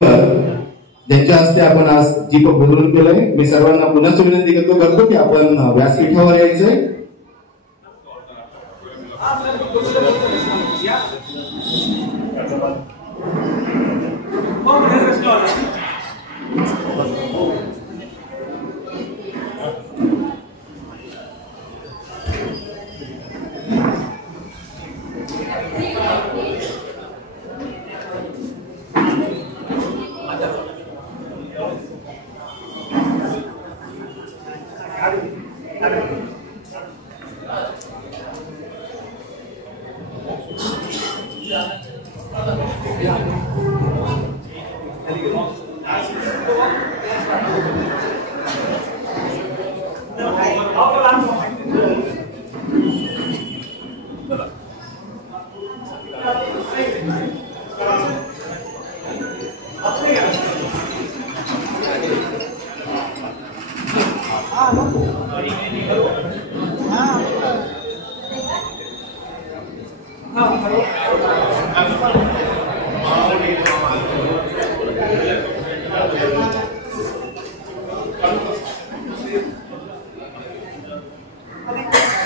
ज्यांच्या हस्ते आपण आज दीपक प्रज्वलन केलंय. मी सर्वांना पुन्हा विनंती करतो की आपण व्यासपीठावर यायचंय.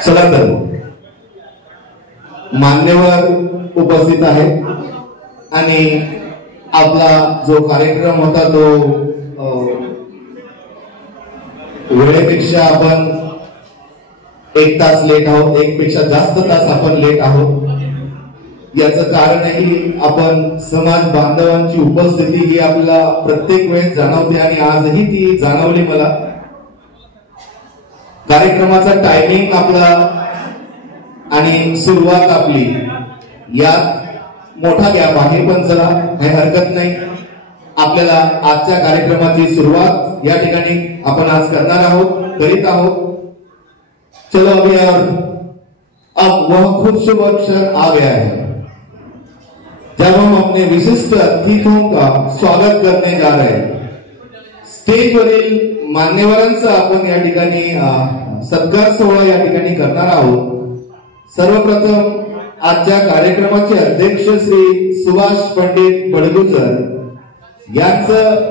चला तर मान्यवर उपस्थित आहे आणि आपला जो कार्यक्रम होता तो वेळेपेक्षा आपण 1 तास लेट आहोत, 1 पेक्षा जास्त तास आपण लेट आहोत. याचं कारणही आपण समाज बांधवांची उपस्थिती ही आपल्याला प्रत्येक वेळेस जाणवते आणि आजही ती जाणवली मला. कार्यक्रमाचा टायमिंग आपला आणि सुरुवात आपली यात मोठा गॅप आहे, पण चला काही हरकत नाही. आपल्याला आजच्या कार्यक्रमाची सुरुवात या ठिकाणी आपण आज करणार आहोत, करीत आहोत. चलो अभी अब वह खूबसूरत क्षण आ गया है जब हम अपने विशिष्ट अतिथियों का स्वागत करने जा रहे हैं. स्टेजवरील मान्यवरांचा आपण या ठिकाणी सत्कार सोहळा या ठिकाणी करणार आहोत. सर्वप्रथम आजच्या कार्यक्रमाचे अध्यक्ष श्री सुभाष पंडित बडगुजर यांचं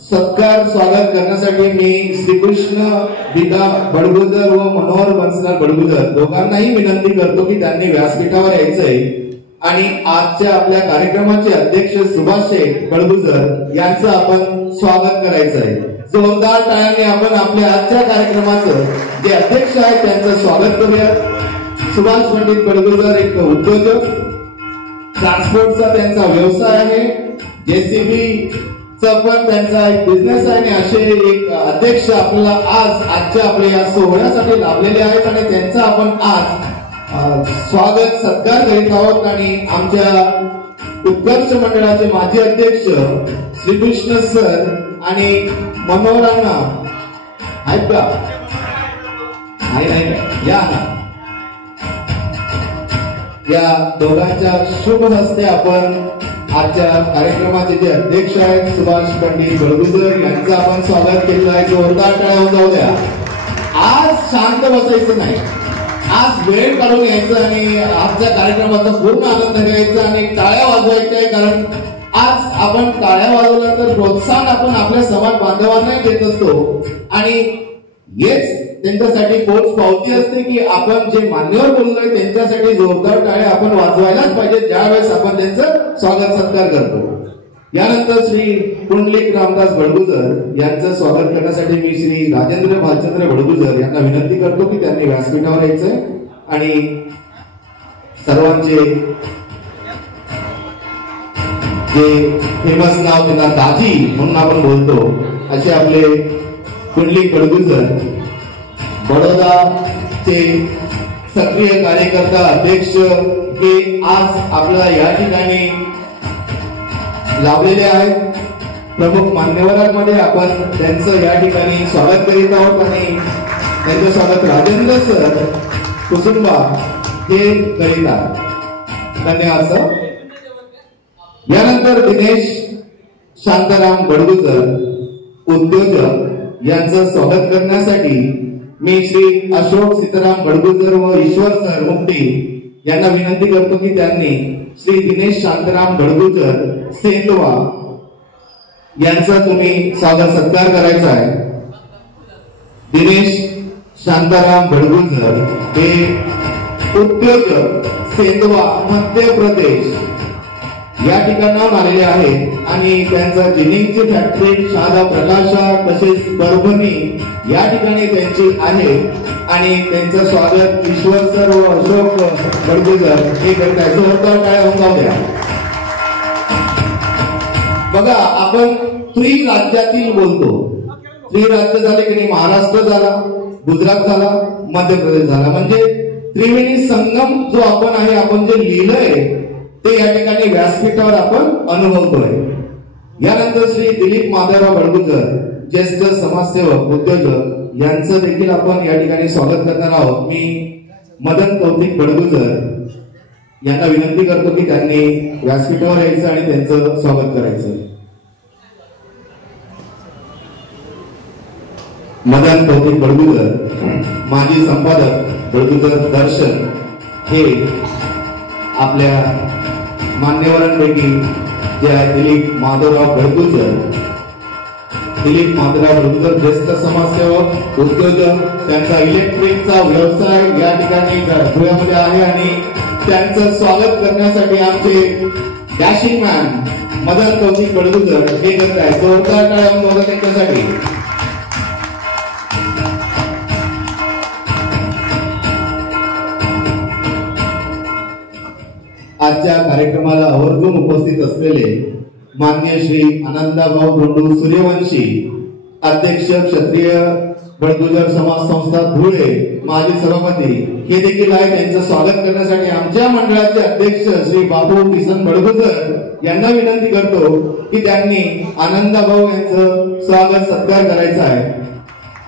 सत्कार स्वागत करण्यासाठी मी श्रीकृष्ण विदा बडगुजर व मनोहर बन्सलाल बडगुजर दोघांनाही विनंती करतो की त्यांनी व्यासपीठावर यायचंय आणि आजच्या आपल्या कार्यक्रमाचे अध्यक्ष सुभाष बडगुजर यांचं आपण स्वागत करायचंय. जोरदार टाळ्यांनी आपण आपल्या आजच्या कार्यक्रमाचं जे अध्यक्ष आहेत त्यांचं स्वागत करूया. सुभाष पंडित बडगुजर एक उद्योजक, ट्रान्सपोर्टचा त्यांचा व्यवसाय आहे, जेसीबी चा पण त्यांचा एक बिझनेस आहे आणि असे एक अध्यक्ष आपल्याला आजच्या आपल्या या सोहळ्यासाठी लाभलेले आहेत आणि त्यांचा आपण आज स्वागत सत्कार करीत आहोत. आणि आमच्या उत्कर्ष मंडळाचे माजी अध्यक्ष श्रीकृष्ण सर आणि मनोहरांना आहेत का? नाही या दोघांच्या शुभ हस्ते आपण आजच्या कार्यक्रमाचे जे अध्यक्ष आहेत सुभाष पंडित बडगुजर यांचं आपण स्वागत केलं आहे. जोरदार टाळ्या जाऊ द्या. आज शांत बसायचं नाही, आज वेळ काढून यायचं आणि आजच्या कार्यक्रमाचा पूर्ण आनंद घ्यायचा आणि टाळ्या वाजवायच्या आहे. कारण आज आपण टाळ्या वाजवल्या तर प्रोत्साहन आपण आपल्या समाज बांधवांना देत असतो आणि हेच त्यांच्यासाठी पोच पावती असते की आपण जे मान्यवर बोललोय त्यांच्यासाठी जोरदार टाळ्या आपण वाजवायलाच पाहिजे ज्यावेळेस आपण त्यांचं स्वागत सत्कार करतो. यानंतर श्री पुंडलिक रामदास बडगुजर यांचं स्वागत करण्यासाठी मी श्री राजेंद्र भालचंद्र बडगुजर यांना विनंती करतो की त्यांनी व्यासपीठावर यायचंय आणि सर्वांचे जे फेमस नाव त्यांना दाजी म्हणून आपण बोलतो असे आपले पुंडलिक बडगुजर बडोदा चे सक्रिय कार्यकर्ता अध्यक्ष हे आज आपल्याला या ठिकाणी लाभलेले आहेत. प्रमुख मान्यवरांमध्ये आपण त्यांचं या ठिकाणी स्वागत करीत आहोत आणि त्यांचं स्वागत राजेंद्र सर कुसुंबा हे करीत आहेत. धन्यवाद सर. यानंतर दिनेश शांताराम बडगुजर उद्योजक यांचं स्वागत करण्यासाठी मी श्री अशोक सीताराम बडगुजर व ईश्वर सर मुक्ती यांना विनंती करतो की त्यांनी श्री दिनेश शांताराम बडगुजर सेंदवा यांचा तुम्ही स्वागत सत्कार करायचा आहे। दिनेश शांताराम भडगुंजर हे उद्योजक सेंदवा मध्य प्रदेश या ठिकाणाहून आलेले आहेत आणि त्यांचा जिनिंगची फॅक्टरी शहादा प्रकाशा तसेच परभणी या ठिकाणी त्यांची आहे आणि त्यांचं स्वागत ईश्वर सर व अशोक भडगुंजर हे करत आहेत। जोरदार टाळ्या होऊन जाऊ द्या। बघा आपण त्रिराज्यातील बोलतो, त्रिराज्य झाले की नाही, महाराष्ट्र झाला, गुजरात झाला, मध्य प्रदेश झाला, म्हणजे त्रिवेणी संगम जो आपण आहे, आपण जे लिहिलंय ते या ठिकाणी व्यासपीठावर आपण अनुभवतोय। यानंतर श्री दिलीप माधवराव भडगुंजर ज्येष्ठ समाजसेवक उद्योजक यांचं देखील आपण या ठिकाणी स्वागत करणार आहोत। मी मदन कौतिक भडगुंजर यांना विनंती करतो की त्यांनी व्यासपीठावर यायचं आणि त्यांचं स्वागत करायचं। मदन कौतिक भडगुंजर माजी संपादक भडगुंजर दर्शन हे आपल्या मान्यवरांपैकी जे आहे दिलीप माधवराव भडगुंजर ज्येष्ठ समाजसेवक उद्योजक, त्यांचा इलेक्ट्रिकचा व्यवसाय या ठिकाणी धुळ्यामध्ये आहे आणि त्यांचं स्वागत करण्यासाठी आमचे डॅशिंग मॅन मदन कौतिक भडगुंजर हे करत आहेत। जोरदार टाळ्या होऊन जाऊ त्यांच्यासाठी। आजच्या कार्यक्रमाला आवर्जून उपस्थित असलेले माननीय श्री आनंदाभाऊ धोंडू सूर्यवंशी, अध्यक्ष क्षत्रिय भडगुंजर समाज संस्था धुळे, माजी सभापती हे देखील आहे। त्यांचं स्वागत करण्यासाठी आमच्या मंडळाचे अध्यक्ष श्री बाबू किसन भडगुंजर यांना विनंती करतो की त्यांनी आनंदाभाऊ यांचं स्वागत सत्कार करायचा आहे।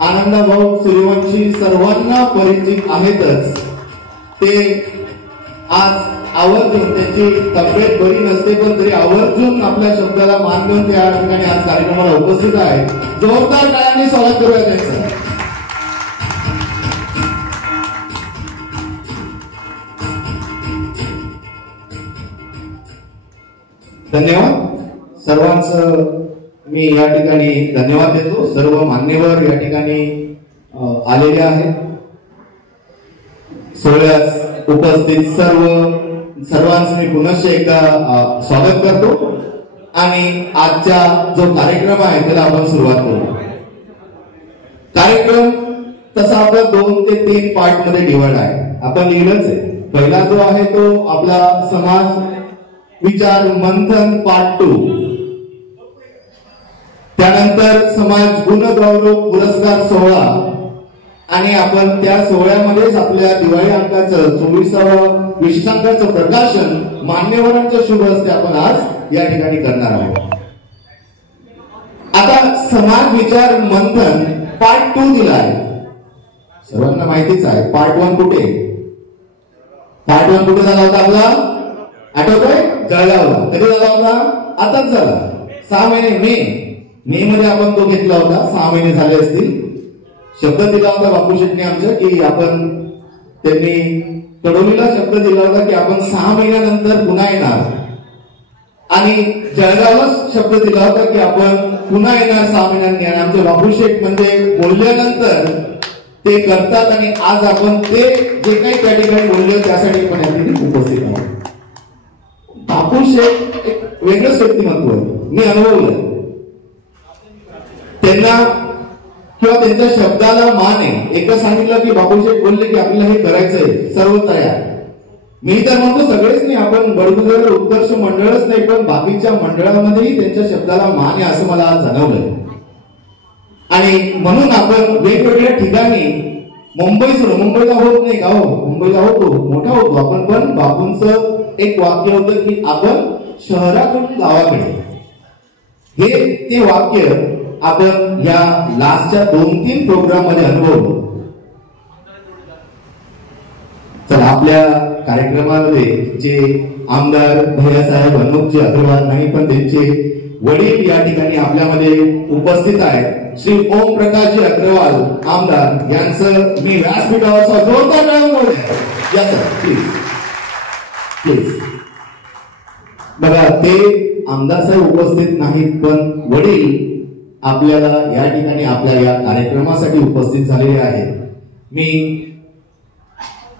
आनंदाभाऊ सूर्यवंशी सर्वांना परिचित आहेतच, ते आज आवर्जून त्यांची तब्येत बरी नसते पण तरी आवर्जून आपल्या शब्दाला मान देऊन त्या ठिकाणी आज कार्यक्रमाला उपस्थित आहे। जोरदार टाळ्यांनी स्वागत करूया त्यांचं। धन्यवाद सर्वांचं मी या ठिकाणी धन्यवाद देतो। सर्व मान्यवर या ठिकाणी आलेले आहेत। सोहळ्यास उपस्थित सर्वांचं मी पुनश्च एकदा स्वागत करतो आणि आजचा जो कार्यक्रम आहे त्याला आपण सुरुवात करू। कार्यक्रम तसा आपला 2 ते 3 पार्ट मध्ये डिवाइड आहे, आपण लिहिलंच आहे। पहिला जो आहे तो आपला समाज विचार मंथन पार्ट 2, त्यानंतर समाज गुणगौरव पुरस्कार सोहळा आणि आपण त्या सोहळ्यामध्येच आपल्या दिवाळी अंकाचं 24वा विशेषांकाचं प्रकाशन मान्यवरांच्या शुभ हस्ते आपण आज या ठिकाणी करणार आहोत। आता समाज विचार मंथन पार्ट 2 दिला आहे, सर्वांना माहितीच आहे। पार्ट 1 कुठे झाला होता आपला, आठवतोय? जळगावला। कधी झाला होता? आताच झाला, 6 महिने मे मध्ये आपण तो घेतला होता। 6 महिने झाले असतील। शब्द दिला होता बापू शेटने आमच्या की आपण, त्यांनी कडोलीला शब्द दिला होता की आपण 6 महिन्यानंतर पुन्हा येणार आणि जळगावला शब्द दिला होता की आपण पुन्हा येणार 6 महिन्यांनी। आणि आमचे बापू शेट म्हणजे बोलल्यानंतर ते करतात आणि आज आपण ते जे काही त्या ठिकाणी बोललो त्यासाठी पण या ठिकाणी उपस्थित आहोत। बापू शेट एक वेगळंच व्यक्तिमत्व आहे, मी अनुभवलं त्यांना किंवा त्यांच्या शब्दाला मान आहे। एकदा सांगितलं की बापूशेठ बोलले की आपल्याला हे करायचंय, सर्व तयार। मी तर म्हणतो सगळेच नाही, आपण भडगुंजर उत्कर्ष मंडळच नाही पण बाकीच्या मंडळामध्येही त्यांच्या शब्दाला मान आहे असं मला आज जाणवलंय। आणि म्हणून आपण वेगवेगळ्या ठिकाणी मुंबईला होत नाही का, मुंबईला होतो, मोठा होतो आपण, पण बापूंचं एक वाक्य होतं की आपण शहरातून गावाकडे, हे ते वाक्य आपण या लास्टच्या 2-3 प्रोग्राम मध्ये अनुभवलो। तर आपल्या कार्यक्रमामध्ये जे आमदार भैयासाहेब हनुमजी अग्रवाल नाही पण त्यांचे वडील या ठिकाणी आपल्यामध्ये उपस्थित आहेत, श्री ओम प्रकाशजी अग्रवाल आमदार यांचं मी व्यासपीठावर जोरदार टाळ्या वाजवूया। या सर प्लीज प्लीज। बघा, ते आमदार साहेब उपस्थित नाहीत, पण वडील आपल्याला या ठिकाणी आपल्या या कार्यक्रमासाठी उपस्थित झालेले आहेत. मी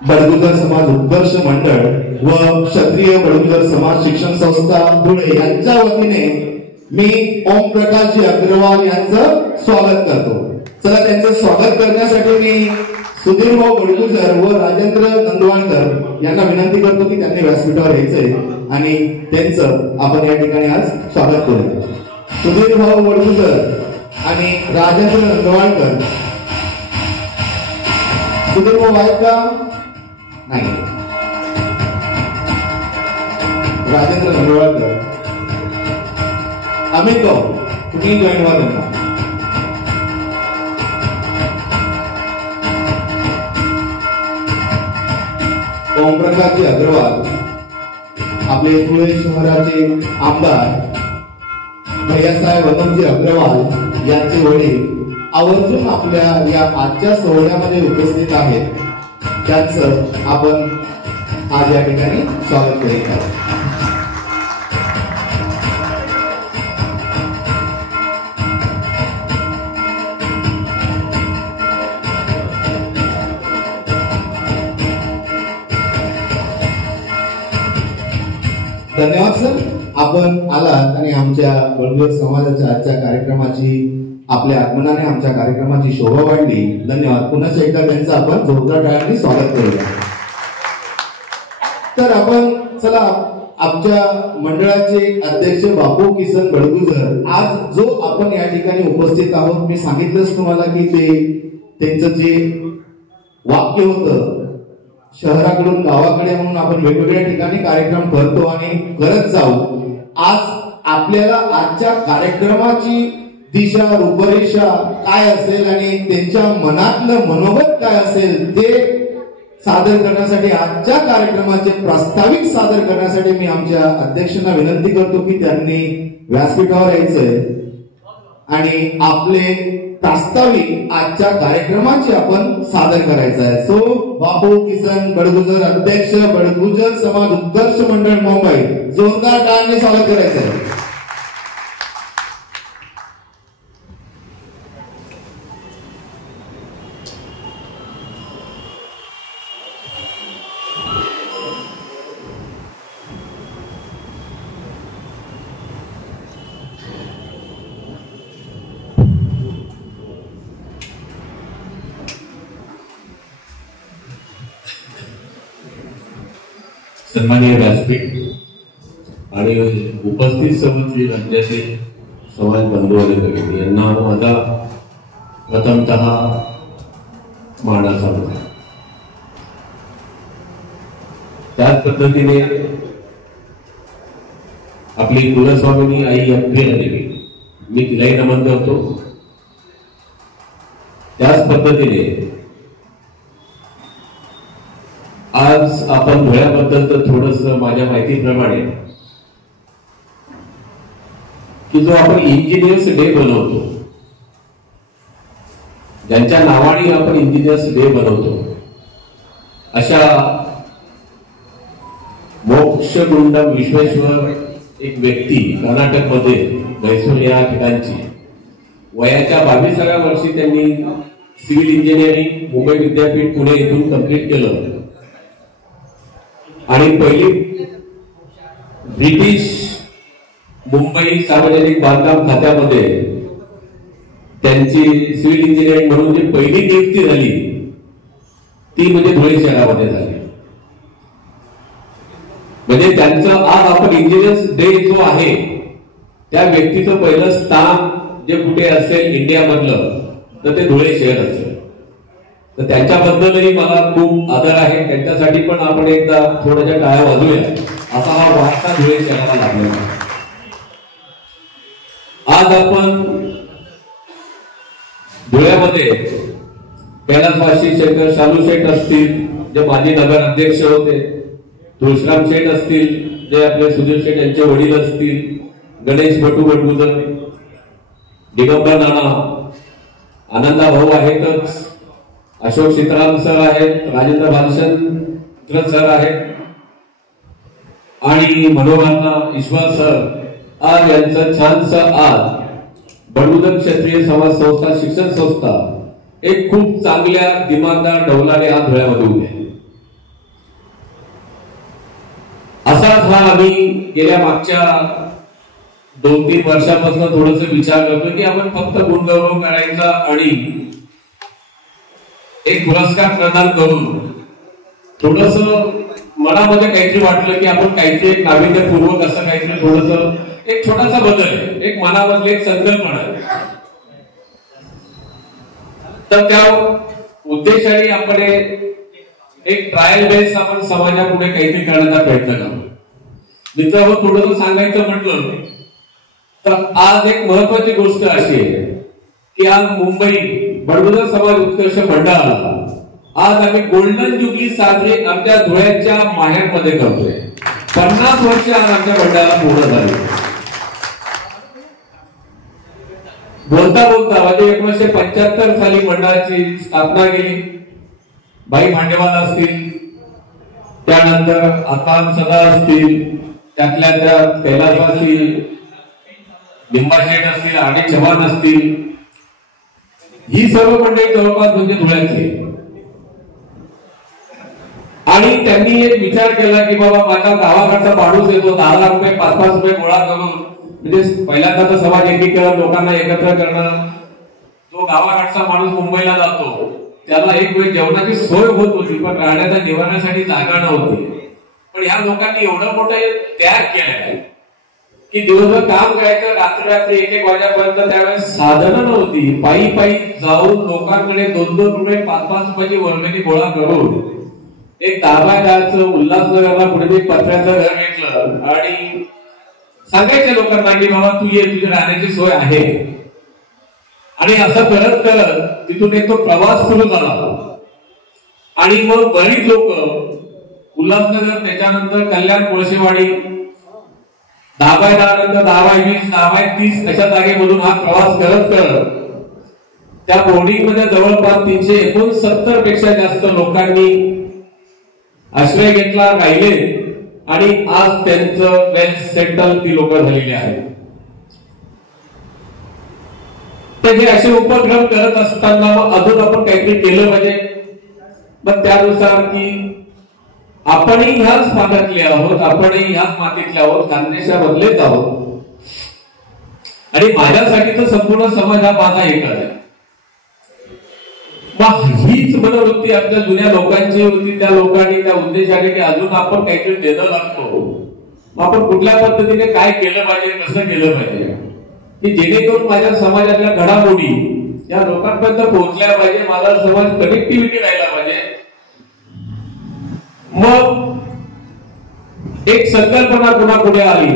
बडगुजर समाज उत्कर्ष मंडळ व क्षत्रिय बडगुजर समाज शिक्षण संस्था धुळे यांच्या वतीने मी ओम प्रकाशजी अग्रवाल यांचं स्वागत करतो. चला, त्यांचं स्वागत करण्यासाठी मी सुधीर भाऊ बडगुजर व राजेंद्र नंदवाळकर यांना विनंती करतो की त्यांनी व्यासपीठावर यायचंय आणि त्यांचं आपण या ठिकाणी आज स्वागत करूया. सुधीर भाऊ बडगुजर आणि राजेंद्र नंदवाळकर. सुधीर भाऊ आहेत का? नाही. राजेंद्र नंदवाळकर, अमित भाऊ, तुम्ही जॉईन व्हा त्यांना. ओमप्रकाशजी अग्रवाल आपले धुळे शहराचे आमदार भैयासाहेब वनमजी अग्रवाल यांचे वडील आवर्जून आपल्या या आजच्या सोहळ्यामध्ये उपस्थित आहेत. त्यांचं आपण आज या ठिकाणी स्वागत करीत आहोत. धन्यवाद सर, आपण आलात आणि आमच्या बडगुजर समाजाच्या आजच्या कार्यक्रमाची, आपल्या आगमनाने आमच्या कार्यक्रमाची शोभा वाढली. धन्यवाद. पुन्हा एकदा त्यांचं आपण जोरदार टाळ्यांनी स्वागत करूया. तर आपण चला, आमच्या मंडळाचे अध्यक्ष बापू किसन बडगुजर आज जो आपण या ठिकाणी उपस्थित आहोत, मी सांगितलंच तुम्हाला की त्यांचं जे वाक्य होतं, शहराकडून गावाकडे म्हणून आपण वेगवेगळ्या ठिकाणी कार्यक्रम करतो आणि करत जाऊ. आज आपल्याला आजच्या कार्यक्रमाची दिशा, रूपरेषा काय असेल आणि त्यांच्या मनातलं मनोगत काय असेल ते सादर करण्यासाठी, आजच्या कार्यक्रमाचे प्रास्ताविक सादर करण्यासाठी मी आमच्या अध्यक्षांना विनंती करतो की त्यांनी व्यासपीठावर यायचंय आणि आपले प्रास्ताविक आजच्या कार्यक्रमाचे आपण सादर करायचं आहे. सो बापू किसन बडगुजर, अध्यक्ष बडगुजर समाज उत्कर्ष मंडळ मुंबई, जोरदार टाळ्यांनी स्वागत करायचं आहे. सन्माननीय व्यासपीठ आणि उपस्थित सर्व राज्याचे समाज बंधू आणि भगिनी यांना माझा प्रथमतः मानाचा होता. त्याच पद्धतीने आपली कुलस्वामिनी आई अभ्येला देवी, मी तिलाही नमन करतो. त्याच पद्धतीने आज आपण धुळ्याबद्दल तर थोडस माझ्या माहितीप्रमाणे की जो आपण इंजिनियर्स डे बनवतो, ज्यांच्या नावाने आपण इंजिनियर्स डे बनवतो, अशा मोक्षगुंडम विश्वेश्वर एक व्यक्ती कर्नाटकमध्ये मैसूर या ठिकाणची वयाच्या 22व्या वर्षी त्यांनी सिव्हिल इंजिनिअरिंग मुंबई विद्यापीठ पुणे येथून कंप्लीट केलं आणि पहिली ब्रिटिश मुंबई सार्वजनिक बांधकाम खात्यामध्ये त्यांची सिव्हिल इंजिनिअरिंग म्हणून जी पहिली नियुक्ती झाली ती म्हणजे धुळे शहरामध्ये झाली. म्हणजे त्यांचं आज आपण इंजिनियर्स डे जो आहे त्या व्यक्तीचं पहिलं स्थान जे कुठे असेल इंडियामधलं तर ते धुळे शहर असेल. तर त्यांच्याबद्दलही मला खूप आदर आहे. त्यांच्यासाठी पण आपण एकदा थोड्याशा टाळ्या वाजूया, असा हा वार्ता धुळे शहराला लागलेला. आज आपण धुळ्यामध्ये कैलासवासी शेखर शालू शेठ असतील जे माजी नगर अध्यक्ष होते, तुळशीराम शेठ असतील जे आपले सुधीर शेठ यांचे वडील असतील, गणेश भटू बडगुजर, दिगंबर नाना, आनंदा भाऊ आहेतच, अशोक सीताराम सर आहेत, राजेंद्र भालचंद्र सर आहेत, आणि मनोभावना ईश्वर सर आज यांचं छानसं आज बडगुजर क्षत्रिय समाज संस्था शिक्षण संस्था एक खूप चांगल्या दिमागदार डौलाने आज धुळ्यामध्ये उभे. असाच हा आम्ही गेल्या मागच्या 2-3 वर्षापासून थोडस विचार करतो की आपण फक्त गुणगौरव करायचा आणि एक पुरस्कार प्रदान करून थोडस मनामध्ये काहीतरी वाटलं की आपण काहीतरी एक नाविन्यपूर्वक असं काहीतरी थोडस एक छोटासा बदल एक मनामधले एक संकल्पना तर त्या उद्देशाने आपण एक ट्रायल बेस आपण समाजापुढे काहीतरी करण्याचा प्रयत्न करतो. मित्रांनो थोडंसं सांगायचं म्हटलं तर आज एक महत्वाची गोष्ट अशी आहे की आज मुंबई बडगुजर समाज उत्कर्ष मंडळाला आज आम्ही गोल्डन जुबली साजरी आमच्या धुळ्याच्या माहेरमध्ये करतोय. 50 वर्ष आज आमच्या मंडळाला पूर्ण झाली. बोलता बोलता म्हणजे 1975 साली मंडळाची स्थापना केली. बाई भांडेवाल असतील, त्यानंतर आत्मा सदा असतील, त्यातल्या त्यात कैलासवासी लिंबाशेठ असतील, आणि चव्हाण असतील, ही सर्व मंडळी जवळपास म्हणजे धुळ्याची. आणि त्यांनी एक विचार केला की बाबा माझा गावाकडचा माणूस येतो 10 रुपये 5-5 रुपये गोळा करून म्हणजे पहिल्यांदा तर समाज एकीकरण लोकांना एकत्र करणं. जो गावाकडचा माणूस मुंबईला जातो त्याला एक वेळ जेवणाची सोय होत होती पण राहण्याच्या निवारण्यासाठी जागा नव्हती. पण या लोकांनी एवढं मोठं त्याग केलाय की दिवसभर काम करायचं, रात्री 1-1 वाजेपर्यंत. त्यावेळेस साधनं नव्हती, पायी पायी जाऊन लोकांकडे 2-2 रुपये 5-5 रुपयाची वर्गणी गोळा करून एक 10x10चं उल्हासनगरला पुढे पत्र्याचं घर घेतलं आणि सांगायच्या लोकांना की बाबा तू ये, तुझी राहण्याची सोय आहे. आणि असं करत करत तिथून एक तो प्रवास सुरू झाला. आणि मग बरीच लोक उल्हासनगर, त्याच्यानंतर कल्याण, कोळशेवाडी, 10x10 नंतर 10x20, 10x30 अशा जागेमधून हा प्रवास करत करत त्या बोर्डिंग मध्ये जवळपास 369 पेक्षा जास्त लोकांनी आश्रय घेतला, राहिले आणि आज त्यांचं वेल सेटल ती लोक झालेली आहेत. तर हे असे उपक्रम करत असताना मग अजून आपण काहीतरी केलं पाहिजे. मग त्यानुसार की आपणही ह्याच भागातले आहोत, आपणही ह्याच मातीतले आहोत, खानदेशामधलेच आहोत आणि माझ्यासाठी तर संपूर्ण समाज हा माझा एकच आहे. मग हीच मनोवृत्ती आमच्या जुन्या लोकांची होती. त्या लोकांनी त्या उद्देशाने की अजून आपण काहीतरी देणं लागतो, मग आपण कुठल्या पद्धतीने काय केलं पाहिजे, कसं केलं पाहिजे की जेणेकरून माझ्या समाजातल्या घडामोडी या लोकांपर्यंत पोहोचल्या पाहिजे, माझा समाज कनेक्टिव्हिटी राहिला पाहिजे. मग एक संकल्पना पुन्हा पुढे आली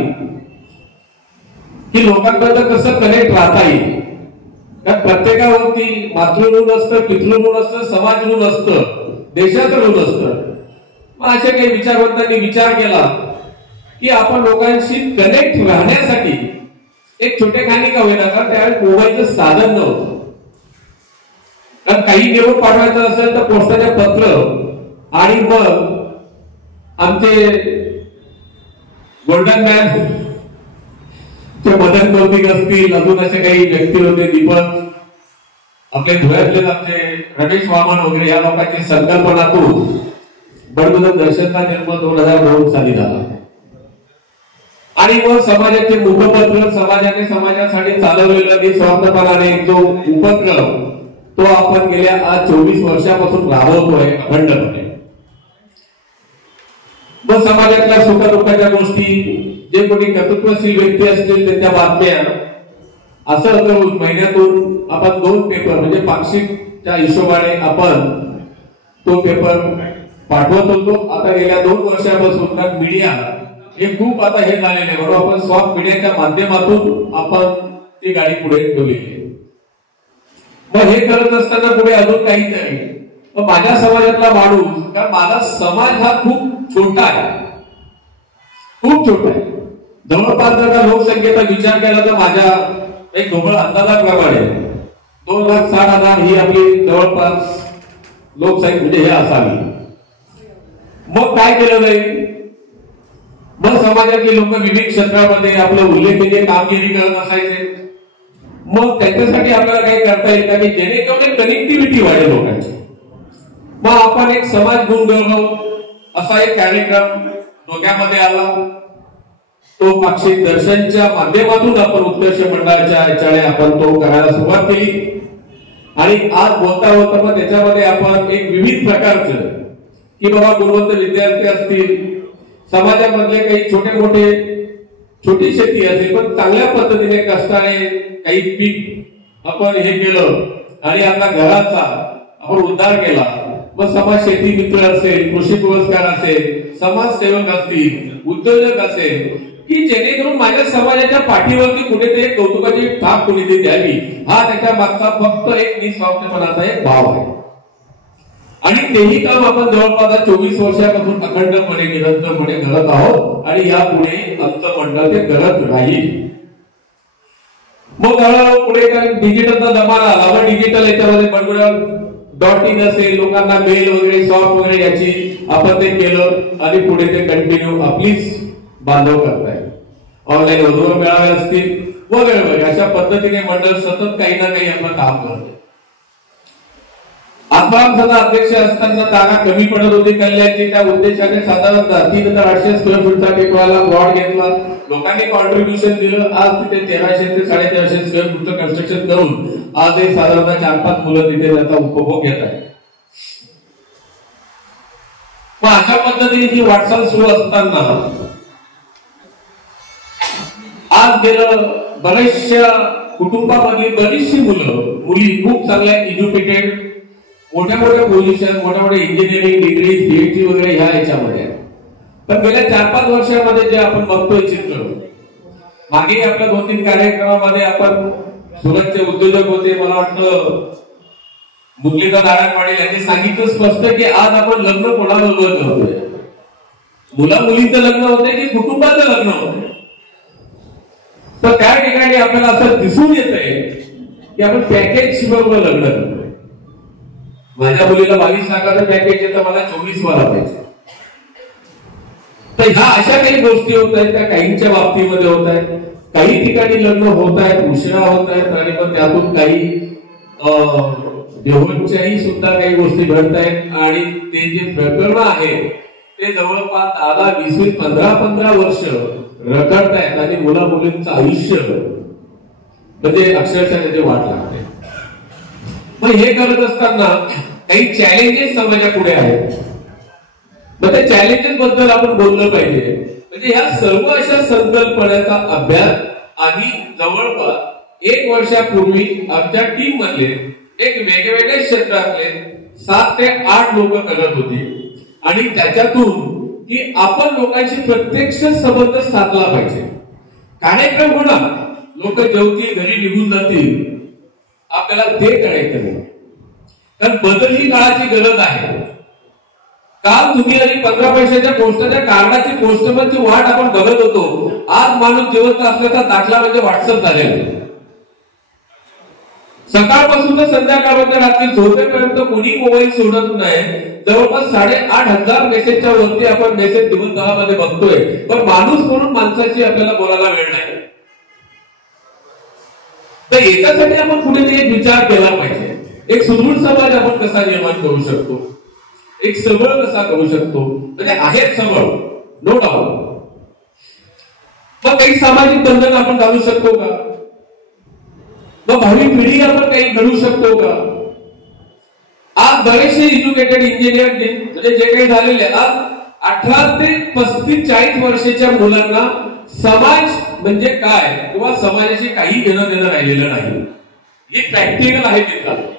की लोकांपर्यंत कसं कनेक्ट राहता येईल. कारण प्रत्येकावरती मातृऋण असतं, पितृऋण असतं, समाज ऋण असतं, देशाचं ऋण असतं. मग अशा काही विचारवंतांनी विचार केला की आपण लोकांशी कनेक्ट राहण्यासाठी एक छोटेखानी का होईना, कारण त्यावेळेस मोबाईलचं साधन नव्हतं. कारण काही निरोप पाठवायचं असेल तर पोस्टाचे पत्र आणि मग आमचे गोल्डन मॅन ते मदन कौतिक असतील, अजून असे काही व्यक्ती होते, दीपक आपले धुळ्यातले आमचे रमेश वामन वगैरे या लोकांची संकल्पनातून बडगुजर दर्शनचा जन्म 2009 साली झाला. आणि मग समाजाचे मुखपत्र, समाजाने समाजासाठी चालवलेला निस्वार्थपणाने जो उपक्रम तो आपण गेल्या आज 24 वर्षापासून राबवतोय अखंडपणे. मग समाजातल्या सुखदुःखाच्या गोष्टी, जे कोणी कर्तृत्वशील व्यक्ती असतील त्यांच्या बातम्या, असं करून महिन्यातून आपण 2 पेपर म्हणजे पाक्षिकच्या हिशोबाने आपण तो पेपर पाठवत होतो. आता गेल्या 2 वर्षापासून कारण मीडिया हे खूप आता हे झालेले आहे, बरोबर, आपण सॉफ्ट मीडियाच्या माध्यमातून आपण ती गाडी पुढे ठेवलेली. मग हे करत असताना पुढे अजून काहीतरी मग माझ्या समाजातला माणूस, कारण माझा समाज हा खूप छोटा आहे, खूप छोटा आहे. जवळपास जर लोकसंख्येचा विचार केला तर माझ्या एक ढोबळ अंदाजाप्रमाणे 2,60,000 ही आपली जवळपास लोकसंख्या म्हणजे हे असावी. मग काय केलं जाईल, मग समाजातले लोक विविध क्षेत्रामध्ये आपलं उल्लेखनीय कामगिरी करत असायचे. मग त्यांच्यासाठी आपल्याला काही करता येईल का की जेणेकरून कनेक्टिव्हिटी वाढेल लोकांची. मग आपण एक समाज गुणगौरव असा एक कार्यक्रम डोक्यामध्ये आला. तो पाक्षिक दर्शनच्या माध्यमातून आपण उत्कर्ष मंडळाच्या याच्याने आपण तो करायला सुरुवात केली. आणि आज बोलता बोलता मग त्याच्यामध्ये आपण एक विविध प्रकारचं की बाबा गुणवंत विद्यार्थी असतील, समाजामधले काही छोटे मोठे छोटी शेती असेल पण चांगल्या पद्धतीने कष्टाने काही पीक आपण हे केलं आणि आपल्या घराचा आपण उद्धार केला. मग समाज शेती मित्र असेल, कृषी पुरस्कार असेल, समाजसेवक असतील, उद्योजक असेल की जेणेकरून माझ्या समाजाच्या पाठीवरती कुठेतरी कौतुकाची थाप कुणीतरी द्यावी, हा त्याच्या मागचा फक्त एक निस्वार्थपणाचा एक भाव आहे. आणि तेही काम आपण जवळपास 24 वर्षापासून अखंडपणे निरंतरपणे करत आहोत आणि यापुढे आमचं मंडळ ते करत राहील. मग पुढे काय डिजिटलचा जमाना आला. मग डिजिटल याच्यामध्ये डॉटिंग असेल, लोकांना मेल वगैरे सॉफ्ट वगैरे याची आपण ते केलं आणि पुढे ते कंटिन्यू आपलीच बांधव करताय. ऑनलाईन वधूवर मेळावे असतील वगैरे अशा पद्धतीने मंडळ सतत काही ना काही आपलं काम करत. आत्माराम अध्यक्ष असताना जागा कमी पडत होती कल्याणची. त्या उद्देशाने साधारणतः 3800 स्क्वेअर फूटचा टेकवाला प्लॉट घेतला. लोकांनी कॉन्ट्रीब्युशन दिलं. आज तिथे 1300 ते 450 स्क्वेअर फूटचं कन्स्ट्रक्शन करून आज एक साधारणतः 4-5 मुलं तिथे त्याचा उपभोग घेत आहेत. मग अशा पद्धतीने ही वाटचाल सुरू असताना आज गेलं बऱ्याचशा कुटुंबामधली बरीचशी मुली खूप चांगल्या एज्युकेटेड, मोठ्या मोठ्या पोझिशन, मोठ्या मोठ्या इंजिनिअरिंग डिग्री, पीएचडी वगैरे ह्या याच्यामध्ये. पण गेल्या 4-5 वर्षामध्ये जे आपण बघतोय चित्र, मागे आपल्या 2-3 कार्यक्रमामध्ये आपण सुरतचे उद्योजक होते, मला वाटतं मुरलीधर नारायण पाटील यांनी सांगितलं स्पष्ट की आज आपण लग्न कोणाबरोबर करतोय. मुला मुलीचं लग्न होते की कुटुंबाचं लग्न होते. तर त्या ठिकाणी आपल्याला असं दिसून येतंय की आपण पॅकेज बरोबर लग्न करतोय. माझ्या मुलीला 22 लाखाचं पॅकेज येतं, मला 24 वाला पाहिजे. तर ह्या अशा काही गोष्टी होत आहेत त्या काहींच्या बाबतीमध्ये होत आहेत. काही ठिकाणी लग्न होत आहेत, उशिरा होत आहेत आणि मग त्यातून काही देवांच्याही सुद्धा काही गोष्टी घडत आहेत. आणि ते जे प्रकरण आहे ते जवळपास आता 20-15 वर्ष रखडत आहेत आणि मुला मुलींचं आयुष्य म्हणजे अक्षरशः त्याची वाट लागते. मग हे करत असताना काही चॅलेंजेस समाजापुढे आहेत. मग त्या चॅलेंजेस बद्दल आपण बोललं पाहिजे. म्हणजे ह्या सर्व अशा संकल्पनेचा अभ्यास आम्ही जवळपास 1 वर्षापूर्वी आमच्या टीम मधले एक वेगवेगळ्या क्षेत्रातले 7 ते 8 लोक करत होती. आणि त्याच्यातून की आपण लोकांशी प्रत्यक्ष संबंध साधला पाहिजे. कार्यक्रम होणार, लोक जेवतील, घरी निघून जातील, आपल्याला ते करायचं नाही. कारण बदल ही काळाची गरज आहे. काल तुम्ही आणि 15 पैशाच्या पोस्टाच्या कार्डाची पोस्टमनची वाट आपण बघत होतो. आज माणूस जिवंत असल्याचा दाखला म्हणजे व्हॉट्सअप झालेला आहे. सकाळपासून तर संध्याकाळपर्यंत रात्री झोपेपर्यंत कोणी मोबाईल सोडत नाही. जवळपास 8,500 मेसेजच्या वरती आपण मेसेज दिवसभरामध्ये बघतोय. पण माणूस म्हणून माणसाची आपल्याला बोलायला वेळ नाही. तर याच्यासाठी आपण कुठेतरी एक विचार केला पाहिजे. एक सुदृढ समाज आपण कसा निर्माण करू शकतो, एक सबळ कसा करू शकतो. म्हणजे आहेत सबळ, नो डाऊट. मग काही सामाजिक बंधन आपण घालू शकतो का? मग भावी पिढी आपण काही घडू शकतो का? आज बरेचसे एज्युकेटेड इंजिनियर म्हणजे जे काही झालेले आज 18 ते 35-40 वर्षाच्या मुलांना समाज म्हणजे काय किंवा समाजाशी काही घेणं देणं राहिलेलं नाही. ही प्रॅक्टिकल आहे मित्रांनो.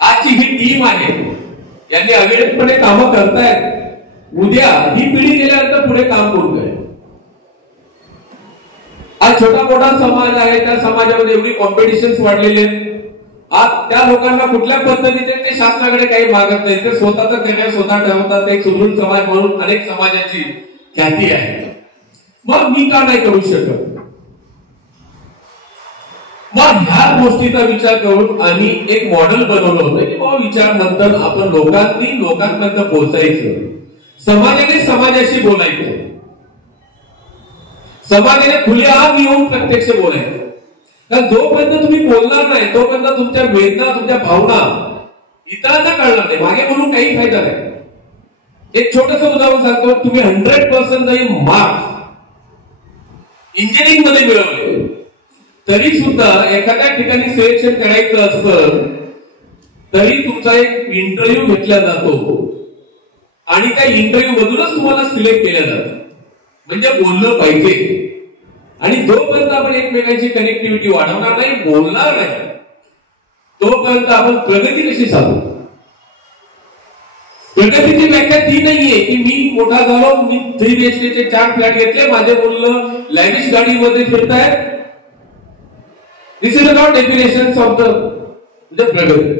आजची ही टीम आहे, यांनी अविरतपणे कामं करतायत. उद्या ही पिढी गेल्यानंतर पुढे काम कोण करेल? आज छोटा मोठा समाज आहे, त्या समाजामध्ये एवढी कॉम्पिटिशन्स वाढलेले आहेत. आज त्या लोकांना कुठल्या पद्धतीने ते शासनाकडे काही मागत नाही. ते स्वतःचा निर्णय स्वतः ठरवतात. एक सुदृढ समाज म्हणून अनेक समाजाची ख्याती आहे. मग मी का नाही करू शकत? मग ह्या गोष्टीचा विचार करून आम्ही एक मॉडेल बनवलं होतं की बाबा विचार मंथन आपण लोकांपर्यंत पोहोचायचं, समाजाने समाजाशी बोलायचं. समाजाने खुलेआम येऊन प्रत्यक्ष बोलायचं. कारण जोपर्यंत तुम्ही बोलणार नाही तोपर्यंत तुमच्या वेदना तुमच्या भावना इतरांना कळणार नाही. मागे बोलून काही फायदा नाही. एक छोटस उदाहरण सांगतो. तुम्ही 100% जरी मार्क्स इंजिनिअरिंग मध्ये मिळवले तरी सुद्धा एखाद्या ठिकाणी सिलेक्शन करायचं असतं तरी तुमचा एक इंटरव्ह्यू घेतला जातो आणि त्या इंटरव्ह्यू मधूनच तुम्हाला सिलेक्ट केलं जातं. म्हणजे बोललं पाहिजे. आणि जोपर्यंत आपण एकमेकांची कनेक्टिव्हिटी वाढवणार नाही बोलणार नाही तोपर्यंत आपण प्रगती कशी साधू. प्रगतीची व्याख्या ती नाहीये की मी मोठा झालो मी 3 BHK 4 फ्लॅट घेतले माझे मुलं लॅविश गाडीमध्ये फिरतायत. This is not definition of the pragati.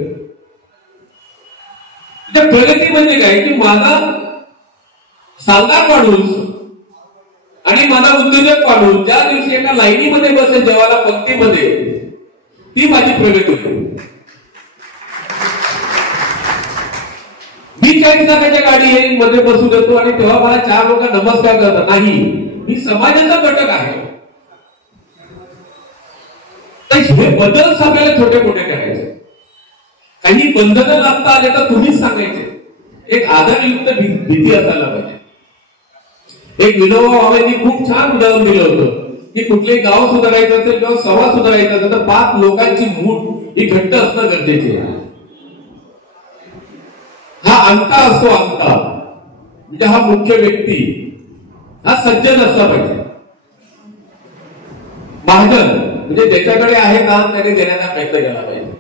प्रगती म्हणजे काय की माझा सालदार माणूस आणि माझा उद्योजक माणूस ज्या दिवशी एका लाईनीमध्ये बसेल जेवायला पंक्तीमध्ये ती माझी प्रगती होती. मी 40 लाखाच्या गाडी मध्ये बसू देतो आणि तेव्हा मला 4 लोक नमस्कार करतात. नाही मी समाजाचा घटक आहे. तर हे बदल आपल्याला छोटे मोठे करायचे. काही बंधनं लागता आले तर तुम्हीच सांगायचे. एक आधारयुक्त भीती असायला पाहिजे. एक विनोबा भावेंनी खूप छान उदाहरण दिलं होतं की कुठले गाव सुधारायचं असेल किंवा समाज सुधारायचा असेल तर 5 लोकांची मूठ ही घट्ट असणं गरजेचे आहे. हा अंता असतो. अंता म्हणजे हा मुख्य व्यक्ती हा सज्जन असला पाहिजे. महाजन म्हणजे ज्याच्याकडे आहे दान त्याने देण्याचा प्रयत्न केला पाहिजे.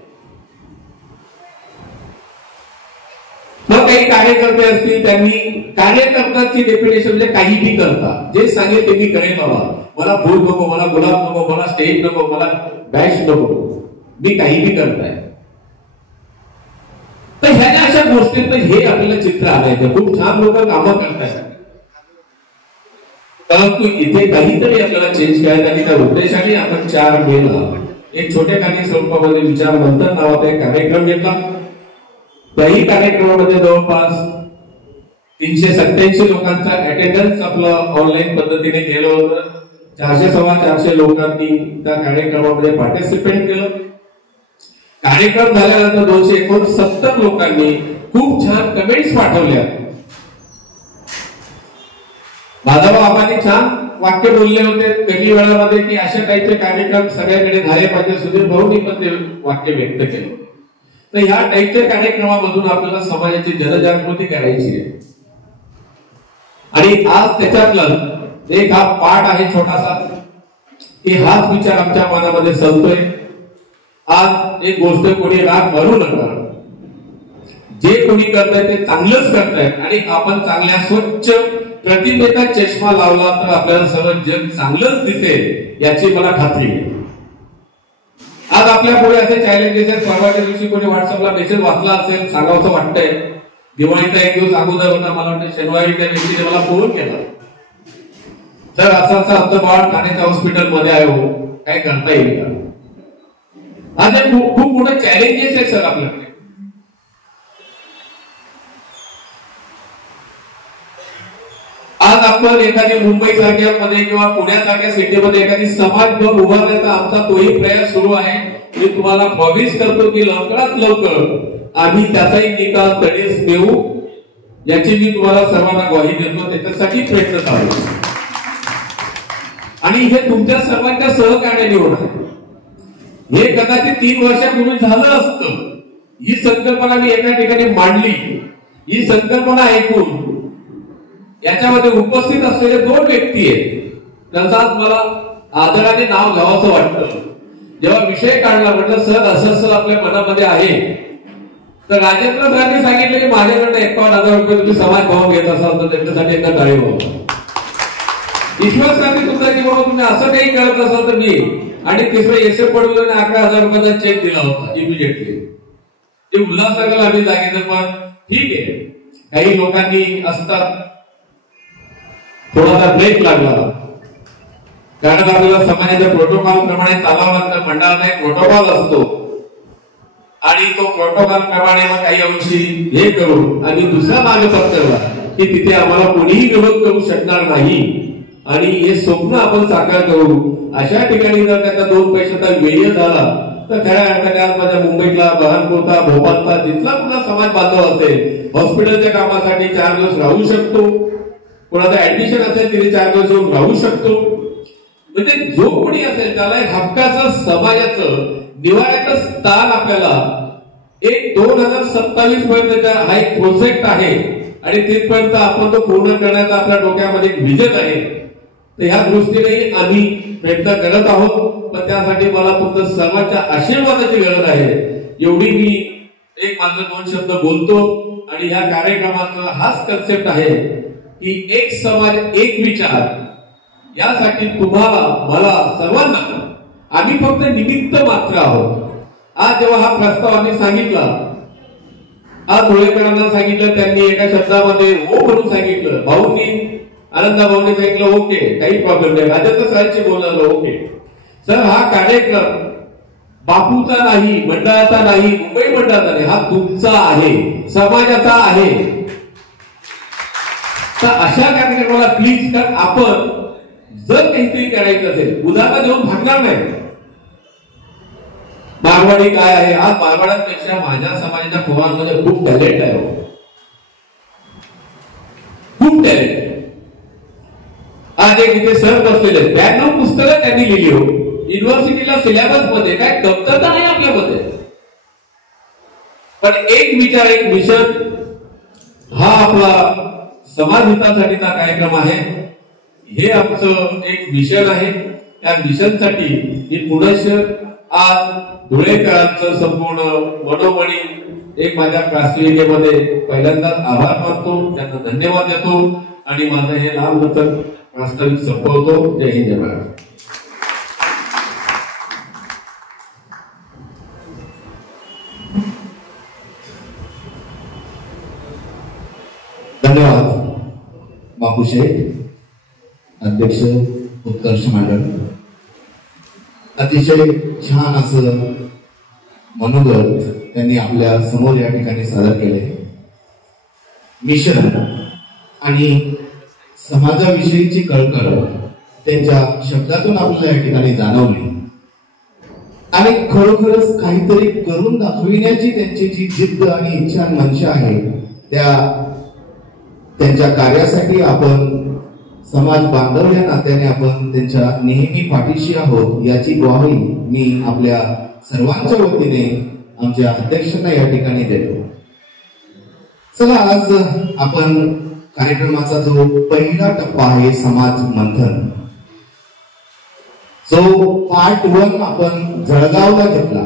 मग काही कार्यकर्ते असतील त्यांनी कार्यकर्त्याची डेफिनेशन म्हणजे काहीही करता जे सांगेल ते मी करेन. बाबा मला फूल नको मला गुलाब नको मला स्टेज नको मला बॅच नको मी काहीही करताय. तर ह्या ज्या अशा गोष्टीत हे आपल्याला चित्र आणायचं. खूप छान लोक कामं करतायत परंतु इथे काहीतरी आपल्याला चेंज करायचं आणि त्या उद्देशाने आपण 4 मेला एक छोटेखानी स्वरूपामध्ये विचार मंथन नावाचा एक कार्यक्रम घेतला. त्याही कार्यक्रमामध्ये जवळपास 387 लोकांचा अटेंडन्स आपलं ऑनलाईन पद्धतीने केलं होतं. 400-450 लोकांनी त्या कार्यक्रमामध्ये पार्टिसिपेट केलं. कार्यक्रम झाल्यानंतर 269 लोकांनी खूप छान कमेंट्स पाठवल्या. माधवबाबांनी छान वाक्य बोलले होते कमी वेळामध्ये की अशा टाईपचे कार्यक्रम सगळ्याकडे झाले पाहिजे. सुधीर भाऊंनी पण ते वाक्य व्यक्त केलं. तर ह्या टाईपच्या कार्यक्रमामधून आपल्याला समाजाची जनजागृती करायची आहे. आणि आज त्याच्यातला एक हा पाठ आहे छोटासा की हाच विचार आमच्या मनामध्ये चालतोय. आज एक गोष्ट कोणी राग मारू नका. जे कोणी करताय ते चांगलंच करतायत आणि आपण चांगल्या स्वच्छ प्रतिमेचा चष्मा लावला तर आपल्याला सगळं जग चांगलंच दिसेल याची मला खात्री आहे. आज आपल्या पुढे असे चॅलेंजेस आहेत. परवाच्या दिवशी कोणी व्हॉट्सअपला मेसेज वाचला असेल सांगावं वाटतंय. दिवाळीचा एक दिवस अगोदर होता मला वाटतं शनिवारी त्या व्यक्तीने मला फोन केला. सर असं आमचं बाळ ठाण्याच्या हॉस्पिटलमध्ये आहे हो काय करता येईल का. आज खूप मोठे चॅलेंजेस आहेत सर आपल्याकडे. आज आपण एखादी मुंबई सारख्या मध्ये किंवा पुण्यासारख्या सिटीमध्ये एखादी समाज उभारण्याचा आमचा तोही प्रयास सुरू आहे. मी तुम्हाला प्रॉमिस करतो की लवकरात लवकर आम्ही त्याचाही निकाल तडीस देऊ याची मी तुम्हाला सर्वांना ग्वाही देतो. त्याच्यासाठी प्रयत्न चालू आणि हे तुमच्या सर्वांच्या सहकार्याने होणार. हे कदाचित 3 वर्षापूर्वी झालं असतं. ही संकल्पना मी एका ठिकाणी मांडली. ही संकल्पना ऐकून याच्यामध्ये उपस्थित असलेले 2 व्यक्ती आहेत त्यांचा मला आदराने नाव घ्यावंसं वाटतं. जेव्हा विषय काढला म्हटलं सर असं आपल्या मनामध्ये आहे तर राजेंद्र सरांनी सांगितलं की माझ्याकडे 51,000 रुपये तुम्ही समाज भाव घेत असाल तर त्यांच्यासाठी एकदा टाळी व्हावं. विश्वासाने सुद्धा की बाबा तुम्ही असं काही करत असाल तर मी आणि तिसरं एसएफ पडवलं 11,000 रुपयाचा चेक दिला होता इमिजिएटली. ते उल्हासनगरला आम्ही सांगितलं पण ठीक आहे काही लोकांनी असतात थोडासा ब्रेक लागला कारण आपल्याला समाजाच्या प्रोटोकॉल प्रमाणे चालावं लागतं. मंडळाचा एक प्रोटोकॉल असतो आणि तो प्रोटोकॉल प्रमाणे मग काही अंशी हे करू आणि दुसरा मार्ग पत्करला की तिथे आम्हाला कोणीही विरोध करू शकणार नाही आणि हे स्वप्न आपण साकार करू. अशा ठिकाणी जर त्याचा 2 पैशाचा व्यय झाला तर खऱ्या अर्थाने आज माझ्या मुंबईतला, बहारपूरचा, भोपाळचा जिथला कुठला समाज बांधव असेल हॉस्पिटलच्या कामासाठी 4 दिवस राहू शकतो, कोणाचं ऍडमिशन असेल तिथे 4 दिवस येऊन राहू शकतो. म्हणजे जो कोणी असेल त्याला एक हक्काचं समाजाचं निवाऱ्याचं स्थान आपल्याला एक 2027 पर्यंत हा एक प्रोजेक्ट आहे आणि तिथपर्यंत आपण तो पूर्ण करण्याचा आपल्या डोक्यामध्ये एक विजन आहे. तर ह्या दृष्टीने आम्ही प्रयत्न करत आहोत. पण त्यासाठी मला फक्त सर्वांच्या आशीर्वादाची गरज आहे. एवढी मी एक माझं 2 शब्द बोलतो आणि ह्या कार्यक्रमाचा हाच कन्सेप्ट आहे की एक समाज एक विचार. यासाठी तुम्हाला, मला, सर्वांना आम्ही फक्त निमित्त मात्र आहोत. आज जेव्हा हा प्रस्ताव आम्ही सांगितला, आज धुळेकरांना सांगितलं, त्यांनी एका शब्दामध्ये हो म्हणून सांगितलं. भाऊंनी, आनंदा भाऊंनी सांगितलं ओके, काही प्रॉब्लेम नाही. राजेंद्र सरांची बोललं ओके. सर हा कार्यक्रम बापूचा नाही, मंडळाचा नाही, मुंबई मंडळाचा नाही, हा तुमचा आहे, समाजाचा आहे. तर अशा कार्यक्रमाला प्लीज कर. आपण जर काहीतरी करायचं असेल उदाहरण देऊन भागणार नाही. मारवाडी काय आहे, आज मारवाड्यांपेक्षा माझ्या समाजाच्या पोरांमध्ये खूप टॅलेंट आहे, खूप टॅलेंट. आज एक इथे सर बसलेले 92 पुस्तकं त्यांनी लिहिली हो. युनिव्हर्सिटीला सिलेबस मध्ये काय दप्तर नाही आपल्यामध्ये, पण एक विचार एक मिशन हा आपला समाज हितासाठीचा कार्यक्रम आहे. हे आमचं एक मिशन आहे. त्या मिशनसाठी मी पुनश्च आज धुळेकरांचं संपूर्ण मनोमनी एक माझ्या प्रास्ताविकेमध्ये पहिल्यांदाच आभार मानतो, त्यांना धन्यवाद देतो आणि माझं हे लांबलचक प्रास्ताविक संपवतो. जय हिंद, जय महाराष्ट्र. धन्यवाद बापूशेठ, अध्यक्ष उत्कर्ष मंडळ. अतिशय छान असं मनोगत त्यांनी आपल्या समोर या ठिकाणी सादर केले. मिशन आणि समाजाविषयीची कळकळ त्यांच्या शब्दातून आपल्याला या ठिकाणी जाणवली आणि खरोखरच काहीतरी करून दाखविण्याची त्यांची जी जिद्द आणि इच्छा आणि मनशा आहे त्यांच्या कार्यासाठी आपण समाज बांधव या नात्याने आपण त्यांच्या नेहमी पाठीशी आहोत याची ग्वाही मी आपल्या सर्वांच्या वतीने आमच्या अध्यक्षांना या ठिकाणी देतो. चला, आज आपण कार्यक्रमाचा जो पहिला टप्पा आहे समाज मंथन, जो पार्ट 1 आपण जळगावला घेतला.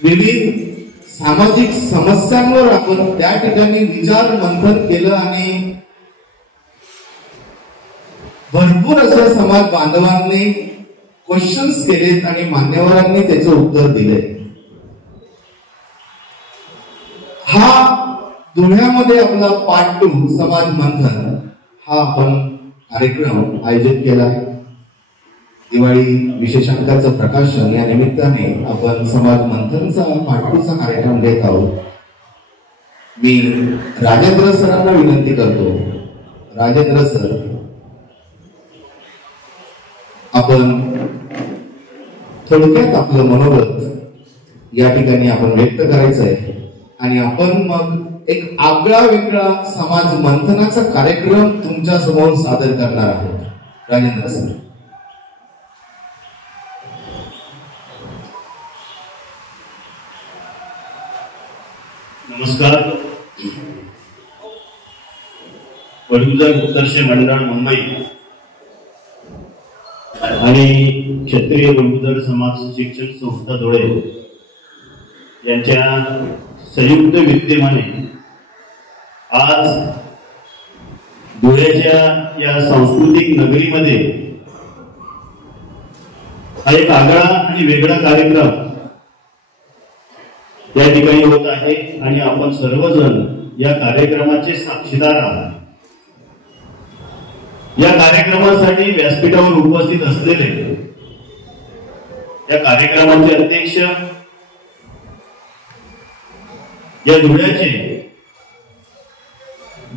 विविध सामाजिक समस्यांवर आपण त्या ठिकाणी विचार मंथन केलं आणि भरपूर अशा समाज बांधवांनी क्वेश्चन्स केलेत आणि मान्यवरांनी त्याचं उत्तर दिले. हा धुळ्यामध्ये आपला पार्ट 2 समाज मंथन हा आपण कार्यक्रम आयोजित केला. दिवाळी विशेषांकाचं प्रकाशन या निमित्ताने आपण समाज मंथनचा पार्ट 2 चा कार्यक्रम घेत आहोत. मी राजेंद्र सरांना विनंती करतो, राजेंद्र सर आपण थोडक्यात आपलं मनोगत या ठिकाणी आपण व्यक्त करायचं आहे आणि आपण मग एक आगळा वेगळा समाज मंथनाचा कार्यक्रम तुमच्या समोर सादर करणार आहोत. राजेंद्र सर. नमस्कार. वडगुजर उत्कर्ष मंडळ मुंबई आणि क्षत्रिय वडगुजर समाज शिक्षण संस्था धुळे यांच्या संयुक्त विद्यमाने आज धुळ्याच्या या सांस्कृतिक नगरीमध्ये हा एक आगळा आणि वेगळा कार्यक्रम या ठिकाणी होत आहे आणि आपण सर्वजण या कार्यक्रमाचे साक्षीदार आहात. या कार्यक्रमासाठी व्यासपीठावर उपस्थित असलेले या कार्यक्रमाचे अध्यक्ष, या धुळ्याचे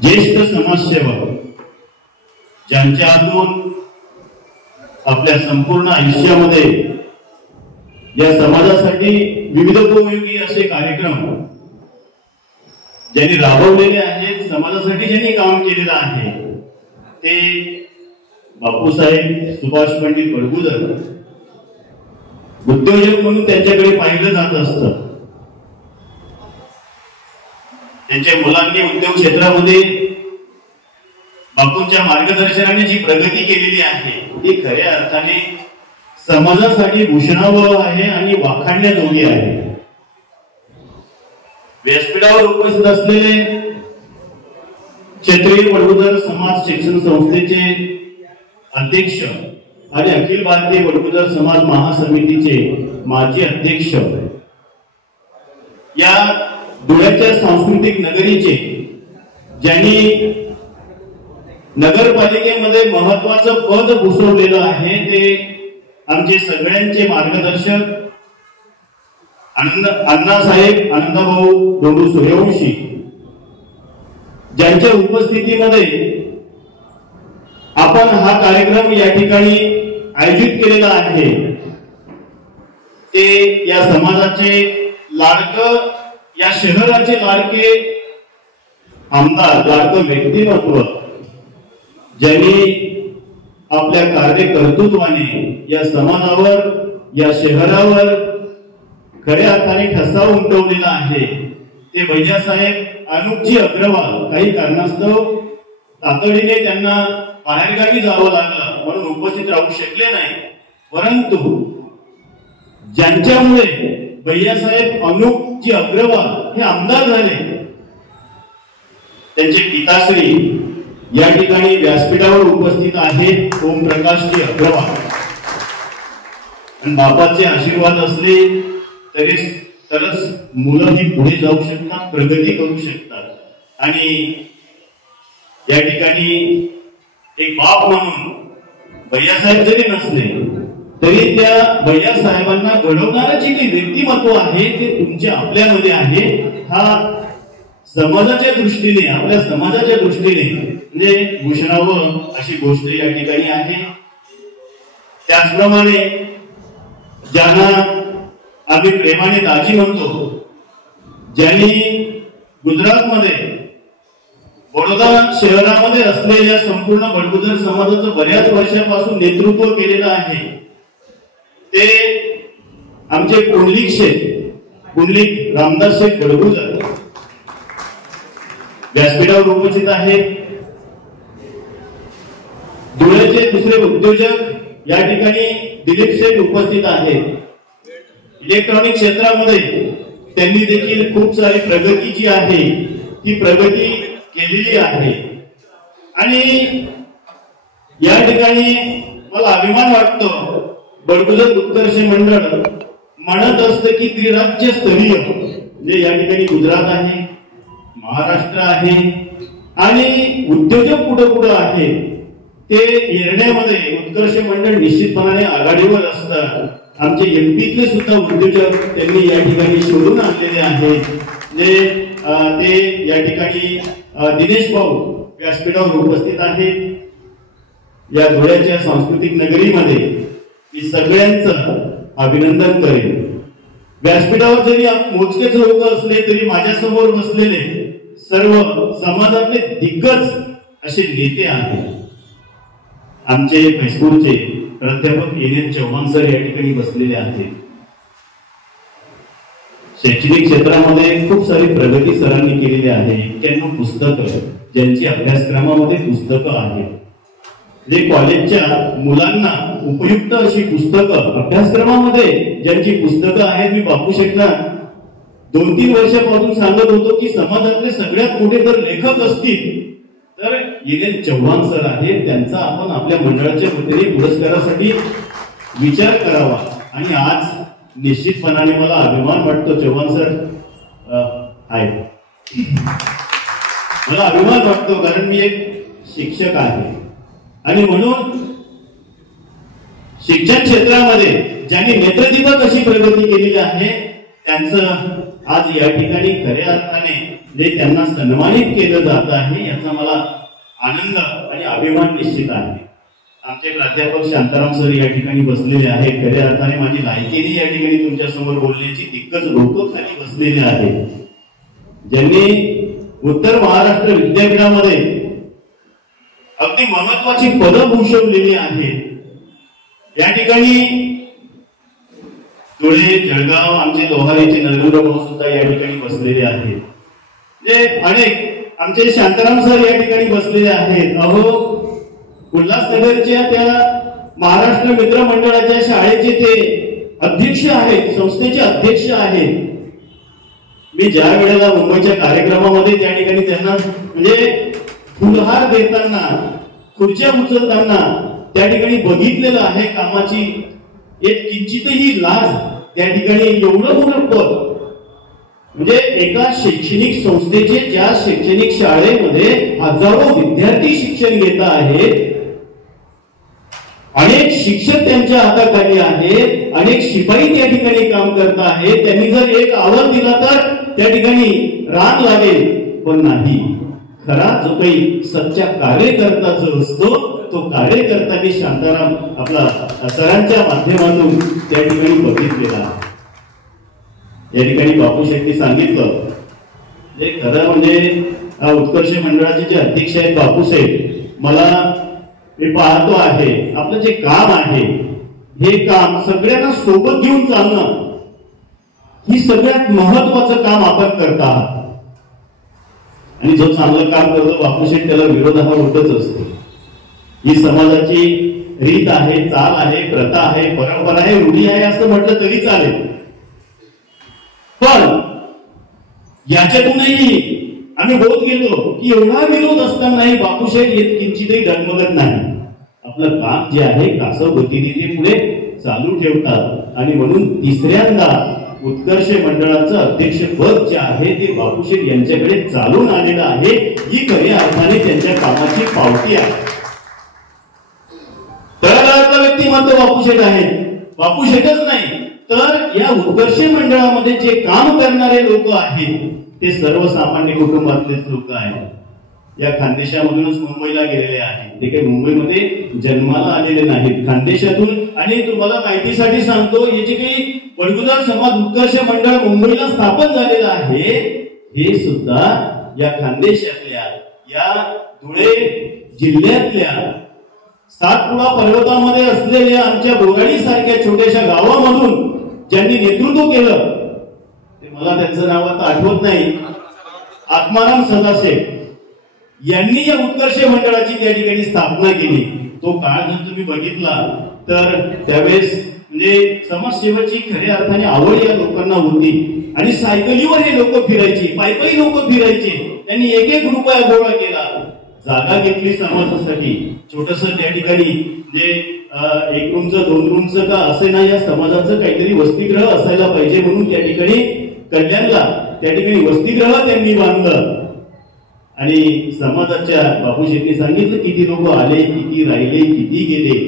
ज्येष्ठ समाजसेवक ज्यांच्या हातून आपल्या संपूर्ण आयुष्यामध्ये या समाजासाठी विविधोपयोगी असे कार्यक्रम ज्यांनी राबवलेले आहेत, समाजासाठी ज्यांनी काम केलेलं आहे ते बापूसाहेब सुभाष पंडित बडगुजर. उद्योजक म्हणून त्यांच्याकडे पाहिलं जात असतं. त्यांच्या मुलांनी उद्योग क्षेत्रामध्ये बापूंच्या मार्गदर्शनाने जी प्रगती केलेली आहे ती खऱ्या अर्थाने समाजासाठी भूषणावह आहे आणि वाखाणण्याजोगी आहे. व्यासपीठावर उपस्थित असलेले क्षेत्रीय बडगुजर समाज शिक्षण संस्थेचे अध्यक्ष आणि अखिल भारतीय बडगुजर समाज महासमितीचे माजी अध्यक्ष, या धुळ्याच्या सांस्कृतिक नगरीचे ज्यांनी नगरपालिकेमध्ये महत्वाचं पद भूषवलेलं आहे ते आमचे सगळ्यांचे मार्गदर्शक अण्णासाहेब आनंदभाऊ डोंडू सूर्यवंशी, ज्यांच्या उपस्थितीमध्ये आपण हा कार्यक्रम या ठिकाणी आयोजित केलेला आहे. ते या समाजाचे लाडकं, या शहराचे लाडके आमदार, लाडकं व्यक्तिमत्व, ज्यांनी आपल्या कार्यकर्तृत्वाने या समाजावर, या शहरावर खऱ्या अर्थाने ठसा उमटवलेला आहे ते भैयासाहेब अनुपजी अग्रवाल. काही कारणास्तव तातडीने त्यांना बाहेरगावी जावं लागलं म्हणून उपस्थित राहू शकले नाही, परंतु ज्यांच्यामुळे भैयासाहेब अनुपजी अग्रवाल हे आमदार झाले त्यांचे पिताश्री या ठिकाणी व्यासपीठावर उपस्थित आहेत, ओमप्रकाशजी अग्रवाल. आणि बापाचे आशीर्वाद असले तरच मुलं ही पुढे जाऊ शकतात, प्रगती करू शकतात. आणि या ठिकाणी एक बाप म्हणून भैयासाहेब जरी नसले तरी त्या भैयासाहेबांना घडवणारं जे काही व्यक्तिमत्व आहे ते तुमच्या आपल्यामध्ये आहे. हा समाजाच्या दृष्टीने, आपल्या समाजाच्या दृष्टीने म्हणजे भूषणावं अशी गोष्ट या ठिकाणी आहे. त्याचप्रमाणे ज्यांना आम्ही प्रेमाने दाजी म्हणतो, ज्यांनी गुजरातमध्ये बडोदा शहरामध्ये असलेल्या संपूर्ण बडगुजर समाजाचं बऱ्याच वर्षापासून नेतृत्व केलेलं आहे, ते आमचे पुंडलिक रामदास शेठ बडगुजर व्यासपीठावर उपस्थित आहेत. धुळ्याचे दुसरे उद्योजक या ठिकाणी दिलीप शेठ उपस्थित आहेत. इलेक्ट्रॉनिक क्षेत्रामध्ये त्यांनी देखील खूप सारी प्रगती जी आहे ती प्रगती केलेली आहे. आणि या ठिकाणी मला अभिमान वाटतो, बडगुजर उत्कर्ष मंडळ म्हणत असतं की त्रिराज्यस्तरीय, म्हणजे या ठिकाणी गुजरात आहे, महाराष्ट्र आहे आणि उद्योजक कुठं आहे ते येण्यामध्ये उत्कर्ष मंडळ निश्चितपणाने आघाडीवर असतं. आमचे एमपीतले सुद्धा उद्योजक त्यांनी या ठिकाणी शोधून आणलेले आहेत. ते या ठिकाणी दिनेश भाऊ व्यासपीठावर उपस्थित आहेत. या धुळ्याच्या सांस्कृतिक नगरीमध्ये मी सगळ्यांचं अभिनंदन करेन. व्यासपीठावर जरी मोजकेच लोक असले तरी माझ्यासमोर बसलेले सर्व समाजातले दिग्गज असे नेते आहेत. आमचे हायस्कूलचे प्राध्यापक एन चव्हाण सर या ठिकाणी बसलेले आहेत. शैक्षणिक क्षेत्रामध्ये खूप सारी प्रगती सरांनी केलेली आहे. 91 पुस्तकं ज्यांची अभ्यासक्रमामध्ये पुस्तकं आहेत, जे कॉलेजच्या मुलांना उपयुक्त अशी पुस्तकं अभ्यासक्रमामध्ये ज्यांची पुस्तकं आहेत. मी बापू शेठना 2-3 वर्षापासून सांगत होतो की समाजातले सगळ्यात मोठे जर लेखक असतील तर एन चव्हाण सर आहेत. त्यांचा आपण आपल्या मंडळाच्या वतीने पुरस्कारासाठी विचार करावा. आणि आज निश्चितपणाने मला अभिमान वाटतो, चव्हाण सर आहेत, मला अभिमान वाटतो कारण मी एक शिक्षक आहे. आणि म्हणून शिक्षण क्षेत्रामध्ये ज्यांनी नेत्रदीपक अशी प्रगती केलेली आहे त्यांचं आज या ठिकाणी खऱ्या अर्थाने जे त्यांना सन्मानित केलं जात आहे याचा मला आनंद आणि अभिमान निश्चित आहे. आमचे प्राध्यापक शांताराम सर या ठिकाणी बसलेले आहेत. खऱ्या अर्थाने माझी लायकीने या ठिकाणी तुमच्या समोर बोलण्याची दिग्गज लोक खाली बसलेले आहेत, ज्यांनी उत्तर महाराष्ट्र विद्यापीठामध्ये अगदी महत्वाची पदं भूषवलेली आहेत. या ठिकाणी धुळे, जळगाव, आमचे लोहारेचे नरेंद्र भाऊ सुद्धा या ठिकाणी बसलेले आहेत. म्हणजे अनेक आमचे शांताराम सर या ठिकाणी बसलेले आहेत. अहो, उल्हासनगरच्या त्या महाराष्ट्र मित्र मंडळाच्या शाळेचे ते अध्यक्ष आहेत, संस्थेचे अध्यक्ष आहेत. मी ज्या वेळेला मुंबईच्या कार्यक्रमामध्ये त्या ठिकाणी त्यांना म्हणजे फुलहार देताना, खुर्च्या उचलताना त्या ठिकाणी बघितलेलं आहे. कामाची एक किंचितही लाज त्या ठिकाणी, एवढं मोठं पद म्हणजे एका शैक्षणिक संस्थेचे, ज्या शैक्षणिक शाळेमध्ये हजारो विद्यार्थी शिक्षण घेत आहेत, अनेक शिक्षक त्यांच्या हाताखाली आहेत, अनेक शिपाई त्या ठिकाणी काम करत आहेत. त्यांनी जर एक आवाज दिला तर त्या ठिकाणी राग लागेल, पण नाही. खरा जो काही सच्चा कार्यकर्ता जो असतो, तो कार्यकर्त्याने शांताराम आपला सरांच्या माध्यमातून त्या ठिकाणी बघितलेला. या ठिकाणी बापू शेट्टी सांगितलं, खरं म्हणजे उत्कर्ष मंडळाचे जे अध्यक्ष आहेत बापूसाहेब, मला मी पाहतो आहे आपलं जे काम आहे, हे काम सगळ्यांना सोबत घेऊन चालणं ही सगळ्यात महत्वाचं काम आपण करत आहात. आणि जो चांगलं काम करतो बापूशेठ, त्याला विरोध हा होतच असतो. ही समाजाची रीत आहे, चाल आहे, प्रथा आहे, परंपरा आहे, रूढी आहे असं म्हटलं तरी चालेल. पण याच्यातूनही आम्ही बोध घेतो की एवढा विरोध असतानाही बापूशेठ येत किंचितही डगमगत नाही. आपलं काम जे आहे कासव गतीने ते पुढे चालू ठेवतात. आणि म्हणून तिसऱ्यांदा उत्कर्ष मंडळाचं अध्यक्षपद जे आहे ते बापूशेठ यांच्याकडे चालून आलेलं आहे. ही खऱ्या अर्थाने त्यांच्या कामाची पावती आहे. तळागाळातलं व्यक्तिमत्व बापूशेठ आहे. बापूशेठच नाही तर या उत्कर्ष मंडळामध्ये जे काम करणारे लोक आहेत ते सर्वसामान्य कुटुंबातलेच लोक आहेत. या खानदेशामधूनच मुंबईला गेलेले आहेत. ते काही मुंबईमध्ये जन्माला आलेले नाहीत, खानदेशातून. आणि तुम्हाला माहितीसाठी सांगतो, हे जे काही बडगुजर समाज उत्कर्ष मंडळ मुंबईला स्थापन झालेलं आहे, हे सुद्धा या खानदेशातल्या, या धुळे जिल्ह्यातल्या सातपुडा पर्वतामध्ये असलेल्या आमच्या बोराडी सारख्या छोट्याशा गावामधून ज्यांनी नेतृत्व केलं, ते मला त्यांचं नाव आता आठवत नाही, आत्माराम सदाशेव यांनी या उत्कर्ष मंडळाची त्या ठिकाणी स्थापना केली. तो काळ जर तुम्ही बघितला तर त्यावेळेस म्हणजे समाजसेवेची खऱ्या अर्थाने आवड या लोकांना होती. आणि सायकलीवर हे लोक फिरायचे, पायी लोक फिरायचे. त्यांनी एक रुपया गोळा केला, जागा घेतली समाजासाठी. छोटस त्या ठिकाणी जे 1 रूमचं 2 रूमचं का असे ना, या समाजाचं काहीतरी वसतिगृह असायला पाहिजे म्हणून त्या ठिकाणी कल्याणला त्या ठिकाणी वसतिगृह त्यांनी बांधलं. आणि समाजाच्या बापूशेठनी सांगितलं किती लोक आले, किती राहिले, किती गेले.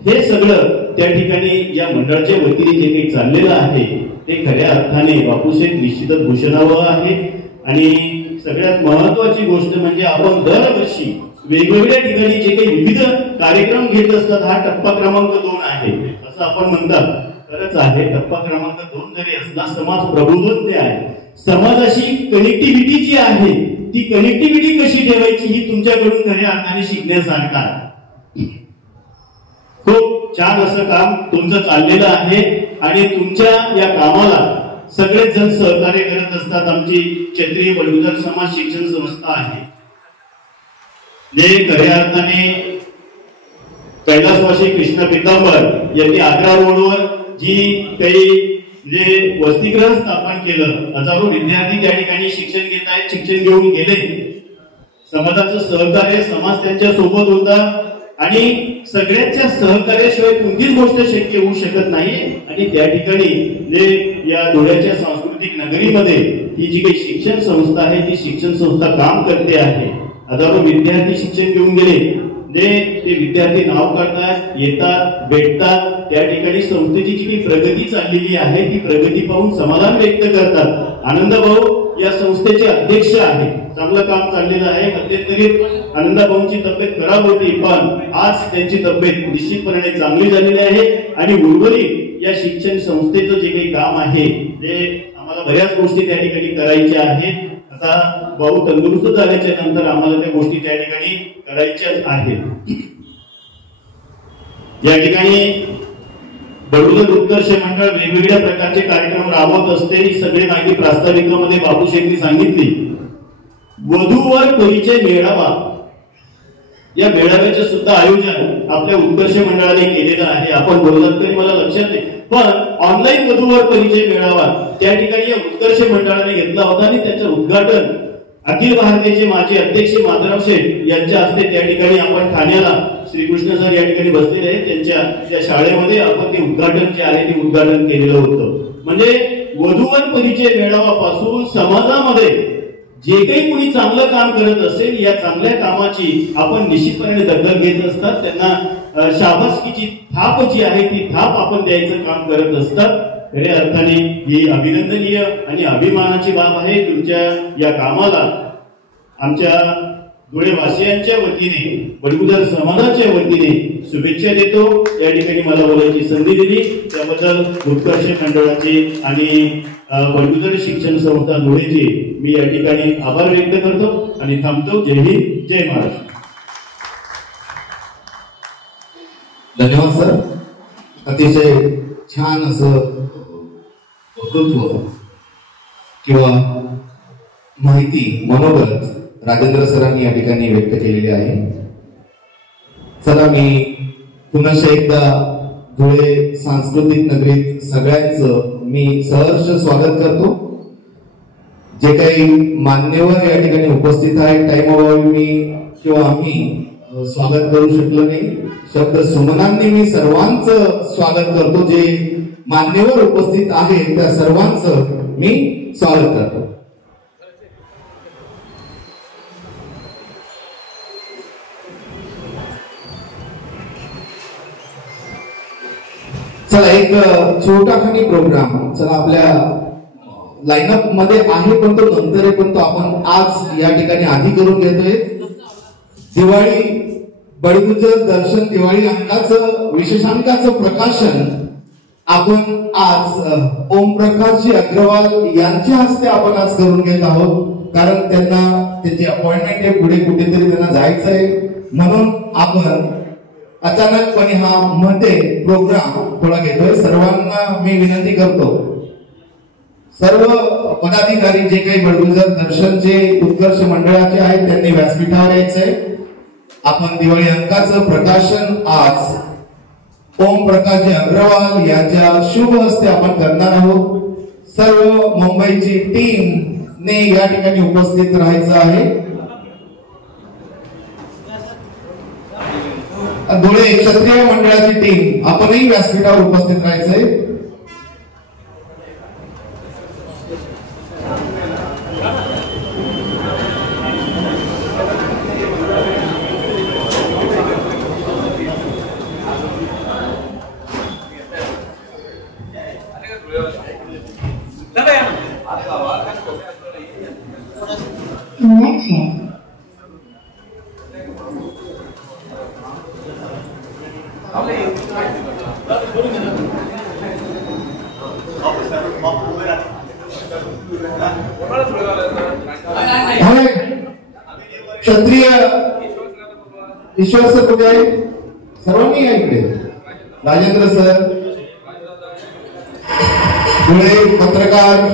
हे सगळं त्या ठिकाणी या मंडळाच्या वतीने जे काही चाललेलं आहे ते खऱ्या अर्थाने बापूशेठ निश्चितच भूषणावं आहे. आणि सगळ्यात महत्वाची गोष्ट म्हणजे आपण दरवर्षी वेगवेगळ्या ठिकाणी जे काही विविध कार्यक्रम घेत असतात. हा टप्पा क्रमांक 2 आहे असं आपण म्हणतात. खरंच आहे, टप्पा क्रमांक 2 जरी असला, समाज प्रबोधन ते आहे. समाजाशी कनेक्टिव्हिटी जी आहे ती कनेक्टिव्हिटी कशी ठेवायची ही तुमच्याकडून खऱ्या अर्थाने शिकण्यासारखं आहे. खूप छान असं काम तुमचं चाललेलं आहे. आणि तुमच्या या कामाला सगळेच जण सहकार्य करत असतात. आमची क्षेत्रीय बडगुजर समाज शिक्षण संस्था आहे, जे खऱ्या अर्थाने कैलासवासी कृष्ण पितांबर यांनी आग्रा रोडवर जी काही जे वसतिगृह स्थापन केलं, हजारो विद्यार्थी त्या ठिकाणी शिक्षण घेत आहेत, शिक्षण घेऊन गेले. समाजाचं सहकार्य, समाज त्यांच्या सोबत होता. आणि सगळ्यांच्या सहकार्याशिवाय कोणतीच गोष्ट शक्य होऊ शकत नाही. आणि त्या ठिकाणी जे या धुळ्याच्या सांस्कृतिक नगरीमध्ये ही जी काही शिक्षण संस्था आहे ती शिक्षण संस्था काम करते आहे. हजारो विद्यार्थी शिक्षण घेऊन गेले. ते विद्यार्थी नाव काढतात, येतात, भेटतात. त्या ठिकाणी संस्थेची जी काही प्रगती चाललेली आहे ती प्रगती पाहून समाधान व्यक्त करतात. आनंद भाऊ या संस्थेचे अध्यक्ष आहेत. चांगलं काम चाललेलं आहे. मध्यंतरी आनंदाभाऊंची तब्येत खराब होती, पण आज त्यांची तब्येत निश्चितपणे चांगली झालेली आहे आणि उर्वरित या शिक्षण संस्थेचं जे काही काम आहे ते आम्हाला बऱ्याच गोष्टी त्या ठिकाणी करायच्या आहेत. आता भाऊ तंदुरुस्त झाल्याच्या नंतर आम्हाला त्या गोष्टी त्या ठिकाणी करायच्याच आहेत. या ठिकाणी बडगुजर उत्कर्ष मंडळ वेगवेगळ्या प्रकारचे कार्यक्रम राबवत असते. ही सगळी माहिती प्रास्ताविकामध्ये बाबू शेखनी सांगितली. वधूवर परिचय मेळावा या मेळाव्याचे सुद्धा आयोजन आपल्या उत्कर्ष मंडळाने केलेलं आहे. आपण बोललात तरी मला लक्षात नाही, पण ऑनलाईन वधूवर परिचय मेळावा त्या ठिकाणी या उत्कर्ष मंडळाने घेतला होता आणि त्याचं उद्घाटन अखिल भारतीयचे माजी अध्यक्ष माधवराव शेठ यांच्या हस्ते त्या ठिकाणी आपण ठाण्याला श्रीकृष्ण सर या ठिकाणी बसलेले आहेत, त्यांच्या शाळेमध्ये आपण ते उद्घाटन जे आहे ते उद्घाटन केलेलं होतं. म्हणजे वधूवर परिचय मेळाव्यापासून समाजामध्ये जे काही कोणी चांगलं काम करत असेल या चांगल्या कामाची आपण निश्चितपणे दखल घेत असतात. त्यांना शाबासकीची थाप जी आहे ती थाप आपण द्यायचं काम करत असतात. खऱ्या अर्थाने ही अभिनंदनीय आणि अभिमानाची बाब आहे. तुमच्या या कामाला आमच्या धुळेवासियांच्या वतीने बडगुजर समाजाच्या वतीने शुभेच्छा देतो. या ठिकाणी मला बोलायची संधी दिली त्याबद्दल उत्कर्ष मंडळाचे आणि बडगुजर शिक्षण संस्था धुळेचे मी या ठिकाणी आभार व्यक्त करतो आणि थांबतो. जय हिंद, जय महाराष्ट्र. धन्यवाद सर. अतिशय छान असं वक्तृत्व किंवा माहिती मनोगत राजेंद्र सरांनी या ठिकाणी व्यक्त केलेली आहे. चला मी पुन्हा एकदा धुळे सांस्कृतिक नगरीत सगळ्यांचं मी सहर्ष स्वागत करतो. जे काही मान्यवर या ठिकाणी उपस्थित आहेत, टाइम अभावी मी किंवा आम्ही स्वागत करू शकलो नाही. शब्द सुमनांनी मी सर्वांचं स्वागत करतो. जे मान्यवर उपस्थित आहेत त्या सर्वांचं मी स्वागत करतो. चला एक छोटा खानी प्रोग्राम चला आपल्या लाईनअप मध्ये आहे, पण तो नंतर आहे, पण तो आपण आज या ठिकाणी आधी करून घेतोय. दिवाळी बडगुजर दर्शन दिवाळी अंकाचं विशेषांकाचं प्रकाशन आपण आज ओमप्रकाशजी अग्रवाल यांच्या हस्ते आपण आज करून घेत आहोत. कारण त्यांना त्यांची अपॉइंटमेंट आहे, पुढे कुठेतरी त्यांना जायचं आहे, म्हणून आपण अचानकपणे हा मध्ये प्रोग्राम थोडा घेतोय. सर्वांना मी विनंती करतो, सर्व पदाधिकारी जे काही बडगुजर दर्शनचे उत्कर्ष मंडळाचे आहेत त्यांनी व्यासपीठावर यायचंय. आपण दिवाळी अंकाचं प्रकाशन आज ओम प्रकाशजी अग्रवाल यांच्या शुभ हस्ते आपण करणार आहोत. सर्व मुंबईची टीम ने या ठिकाणी उपस्थित राहायचं आहे. धुळे क्षत्रिय मंडळाची टीम आपणही व्यासपीठावर उपस्थित राहायचंय. क्षत्रिय ईश्वर सर कुठे आहे? सर्वांनी या इकडे. राजेंद्र सर, धुळे पत्रकार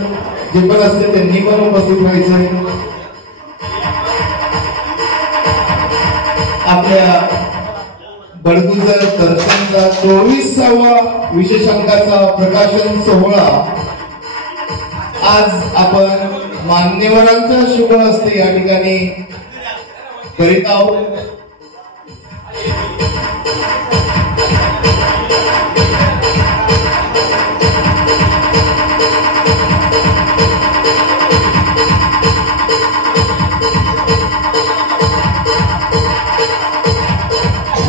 जे पण असते त्यांनी पण उपस्थित राहायचे. आपल्या बडगुजर दर्शनचा 24वा विशेषांकाचा प्रकाशन सोहळा आज आपण मान्यवरांच्या शुभ हस्ते या ठिकाणी करीत आहोत.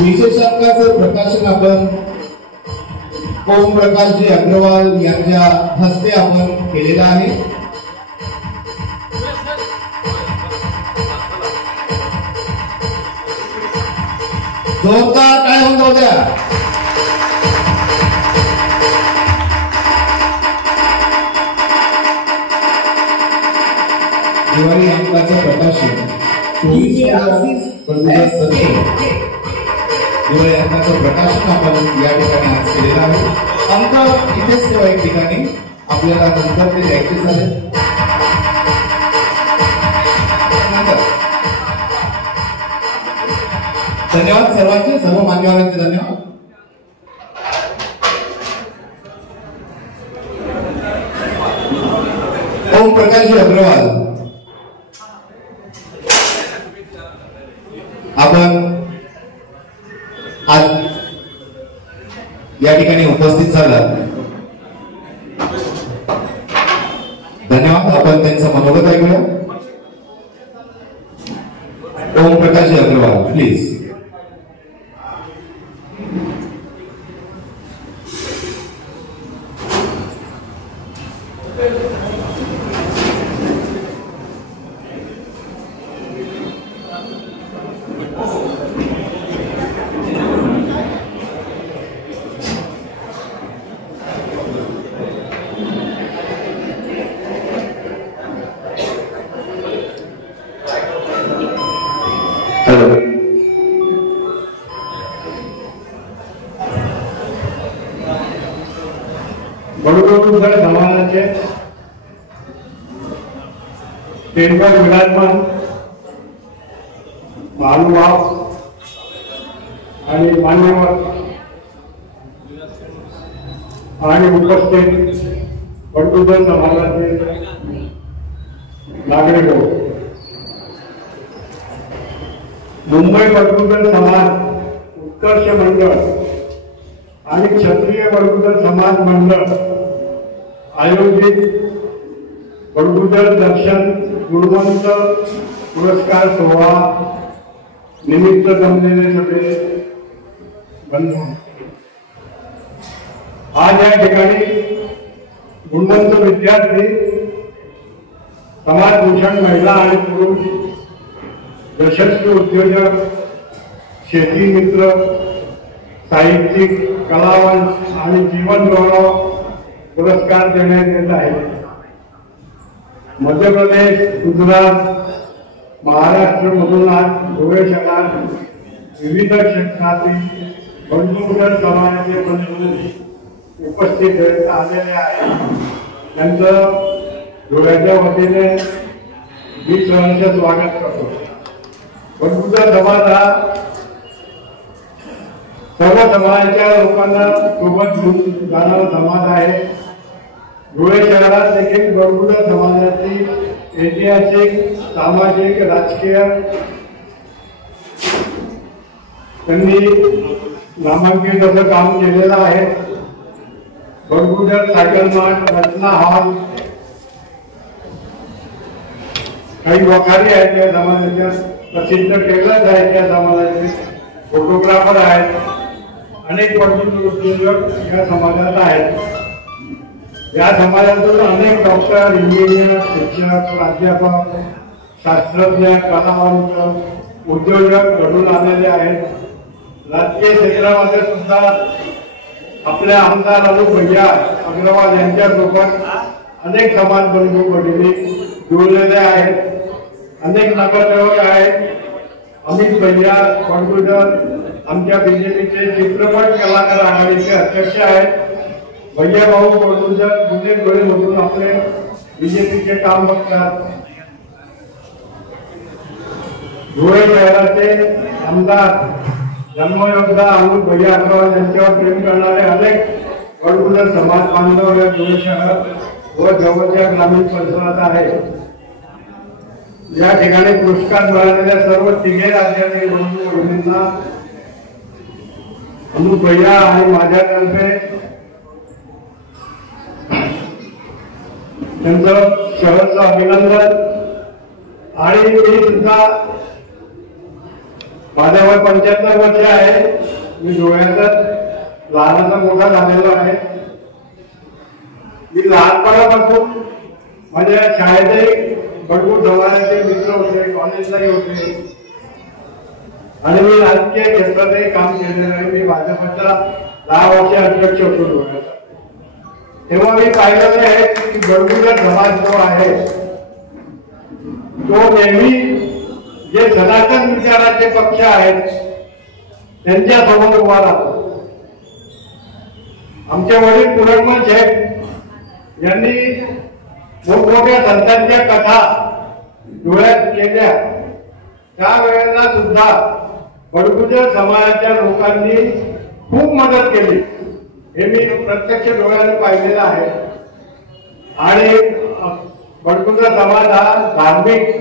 विशेषांकाचं प्रकाशन आपण ओम प्रकाशजी अग्रवाल यांच्या हस्ते आपण केलेलं आहे. जोरदार काय होऊन जाऊ द्या. दिवाळी अंकाचं प्रकाशन दिवाळी अंकाचं प्रकाशन आपण या ठिकाणी आज केलेलं आहे. अंक इथेच ठेवा एक ठिकाणी, आपल्याला नंतर ते द्यायचे झाले. धन्यवाद सर्वांचे, सर्व मान्यवरांचे धन्यवाद. ओम प्रकाश अग्रवाल आपण आज या ठिकाणी उपस्थित झाला. धन्यवाद. आपण त्यांचं मनोगत ऐकूया. ओम प्रकाश अग्रवाल प्लीज. बडगुजर समाजाचे स्टेजवर विराजमान महानुभाव आणि मान्यवर आणि उपस्थित बडगुजर समाजाचे नागरिक, मुंबई बडगुजर समाज उत्कर्ष मंडळ आणि क्षत्रिय बडगुजर समाज मंडळ आयोजित बडगुजर दर्शन गुणवंत पुरस्कार सोहळा निमित्त जमलेले सगळे बंधू, आज या ठिकाणी गुणवंत विद्यार्थी, समाजभूषण महिला आणि पुरुष, यशस्वी उद्योजक, शेती मित्र, साहित्यिक, कलावंत आणि जीवन गौरव पुरस्कार देण्यात येत आहे. मध्य प्रदेश, गुजरात, महाराष्ट्र मधून आज धुळे शहरात विविध क्षेत्रातील बडगुजर समाजाचे बंधू उपस्थित आलेले आहेत. त्यांचं धुळ्याच्या वतीने मी सहर्ष स्वागत करतो. बडगुजर समाज हा सर्व समाजाच्या लोकांना सोबत घेऊन जाणारा समाज आहे. धुळे शहरात देखील बडगुजर समाजाची ऐतिहासिक, सामाजिक, राजकीय त्यांनी नामांकित असं काम केलेलं आहे. Badgujar cycle mart, Ratna hall, काही वखारी आहेत त्या समाजाच्या, प्रसिद्ध टेलर्स आहेत त्या समाजाचे, फोटोग्राफर आहेत, अनेक बडगुजर उद्योजक या समाजात आहेत. या समाजातून अनेक डॉक्टर, इंजिनियर, शिक्षक, प्राध्यापक, शास्त्रज्ञ, कलावंत, उद्योजक घडून आलेले आहेत. राजकीय क्षेत्रामध्ये सुद्धा आपल्या आमदार अनूप भैया अग्रवाल यांच्यासोबत अनेक समाज बंधू भगिनी जुळलेले आहेत. अनेक नगरसेवक आहेत. अमित भैया बडगुजर आमच्या बीजेपीचे चित्रपट कलाकार आघाडीचे अध्यक्ष आहेत. भैया भाऊ बडगुजर गुन्हे धुळेमधून आपले बीजेपीचे काम बघतात. धुळे शहराचे आमदार जन्मयोद्धा अनूप भैया अग्रवाल यांच्यावर प्रेम करणारे अनेक बडगुजर समाज बांधव या धुळे शहर व जवळच्या ग्रामीण परिसरात आहेत. या ठिकाणी पुरस्कार मिळालेल्या सर्व तिघे राज्यातील बंधू भगिनींना अनूप भैया आणि माझ्यातर्फे त्यांचं शहरचं अभिनंदन. आणि मी सुद्धा माझ्या वय 75 वर्ष आहे. मी डोळ्यातच लहानाचा मोठा झालेलो आहे. मी लहानपणापासून माझ्या शाळेतही बडगुजर समाजाचे मित्र होते, कॉलेजलाही होते. आणि मी राजकीय क्षेत्रातही काम केलेलं आहे. मी भाजपचा 10 वर्ष अध्यक्ष होतो डोळ्याचा. तेव्हा मी पाहिलेलं आहे की बडगुजर समाज जो आहे तो नेहमी जे सनातन विचाराचे पक्ष आहेत त्यांच्या समोर उभा राहतो. आमचे वडील पुरणमल शेठ यांनी मोठमोठ्या संतांच्या कथा डोळ्यात केल्या. त्यावेळेला सुद्धा बडगुजर समाजाच्या लोकांनी खूप मदत केली. हे मी प्रत्यक्ष डोळ्याने पाहिलेलं आहे. आणि बडगुजर समाज हा धार्मिक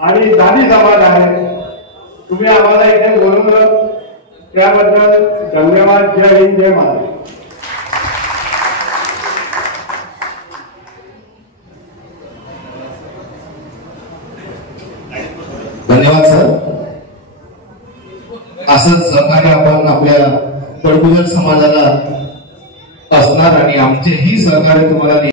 आणि दानी समाज आहे. तुम्ही आम्हाला इथे बोलवलं त्याबद्दल धन्यवाद. जय हिंद, जय महाराष्ट्र. धन्यवाद सर. असंच सहकार्य आपण आपल्या बडगुजर समाजाला असणार आणि आमचे ही सहकार्य तुम्हाला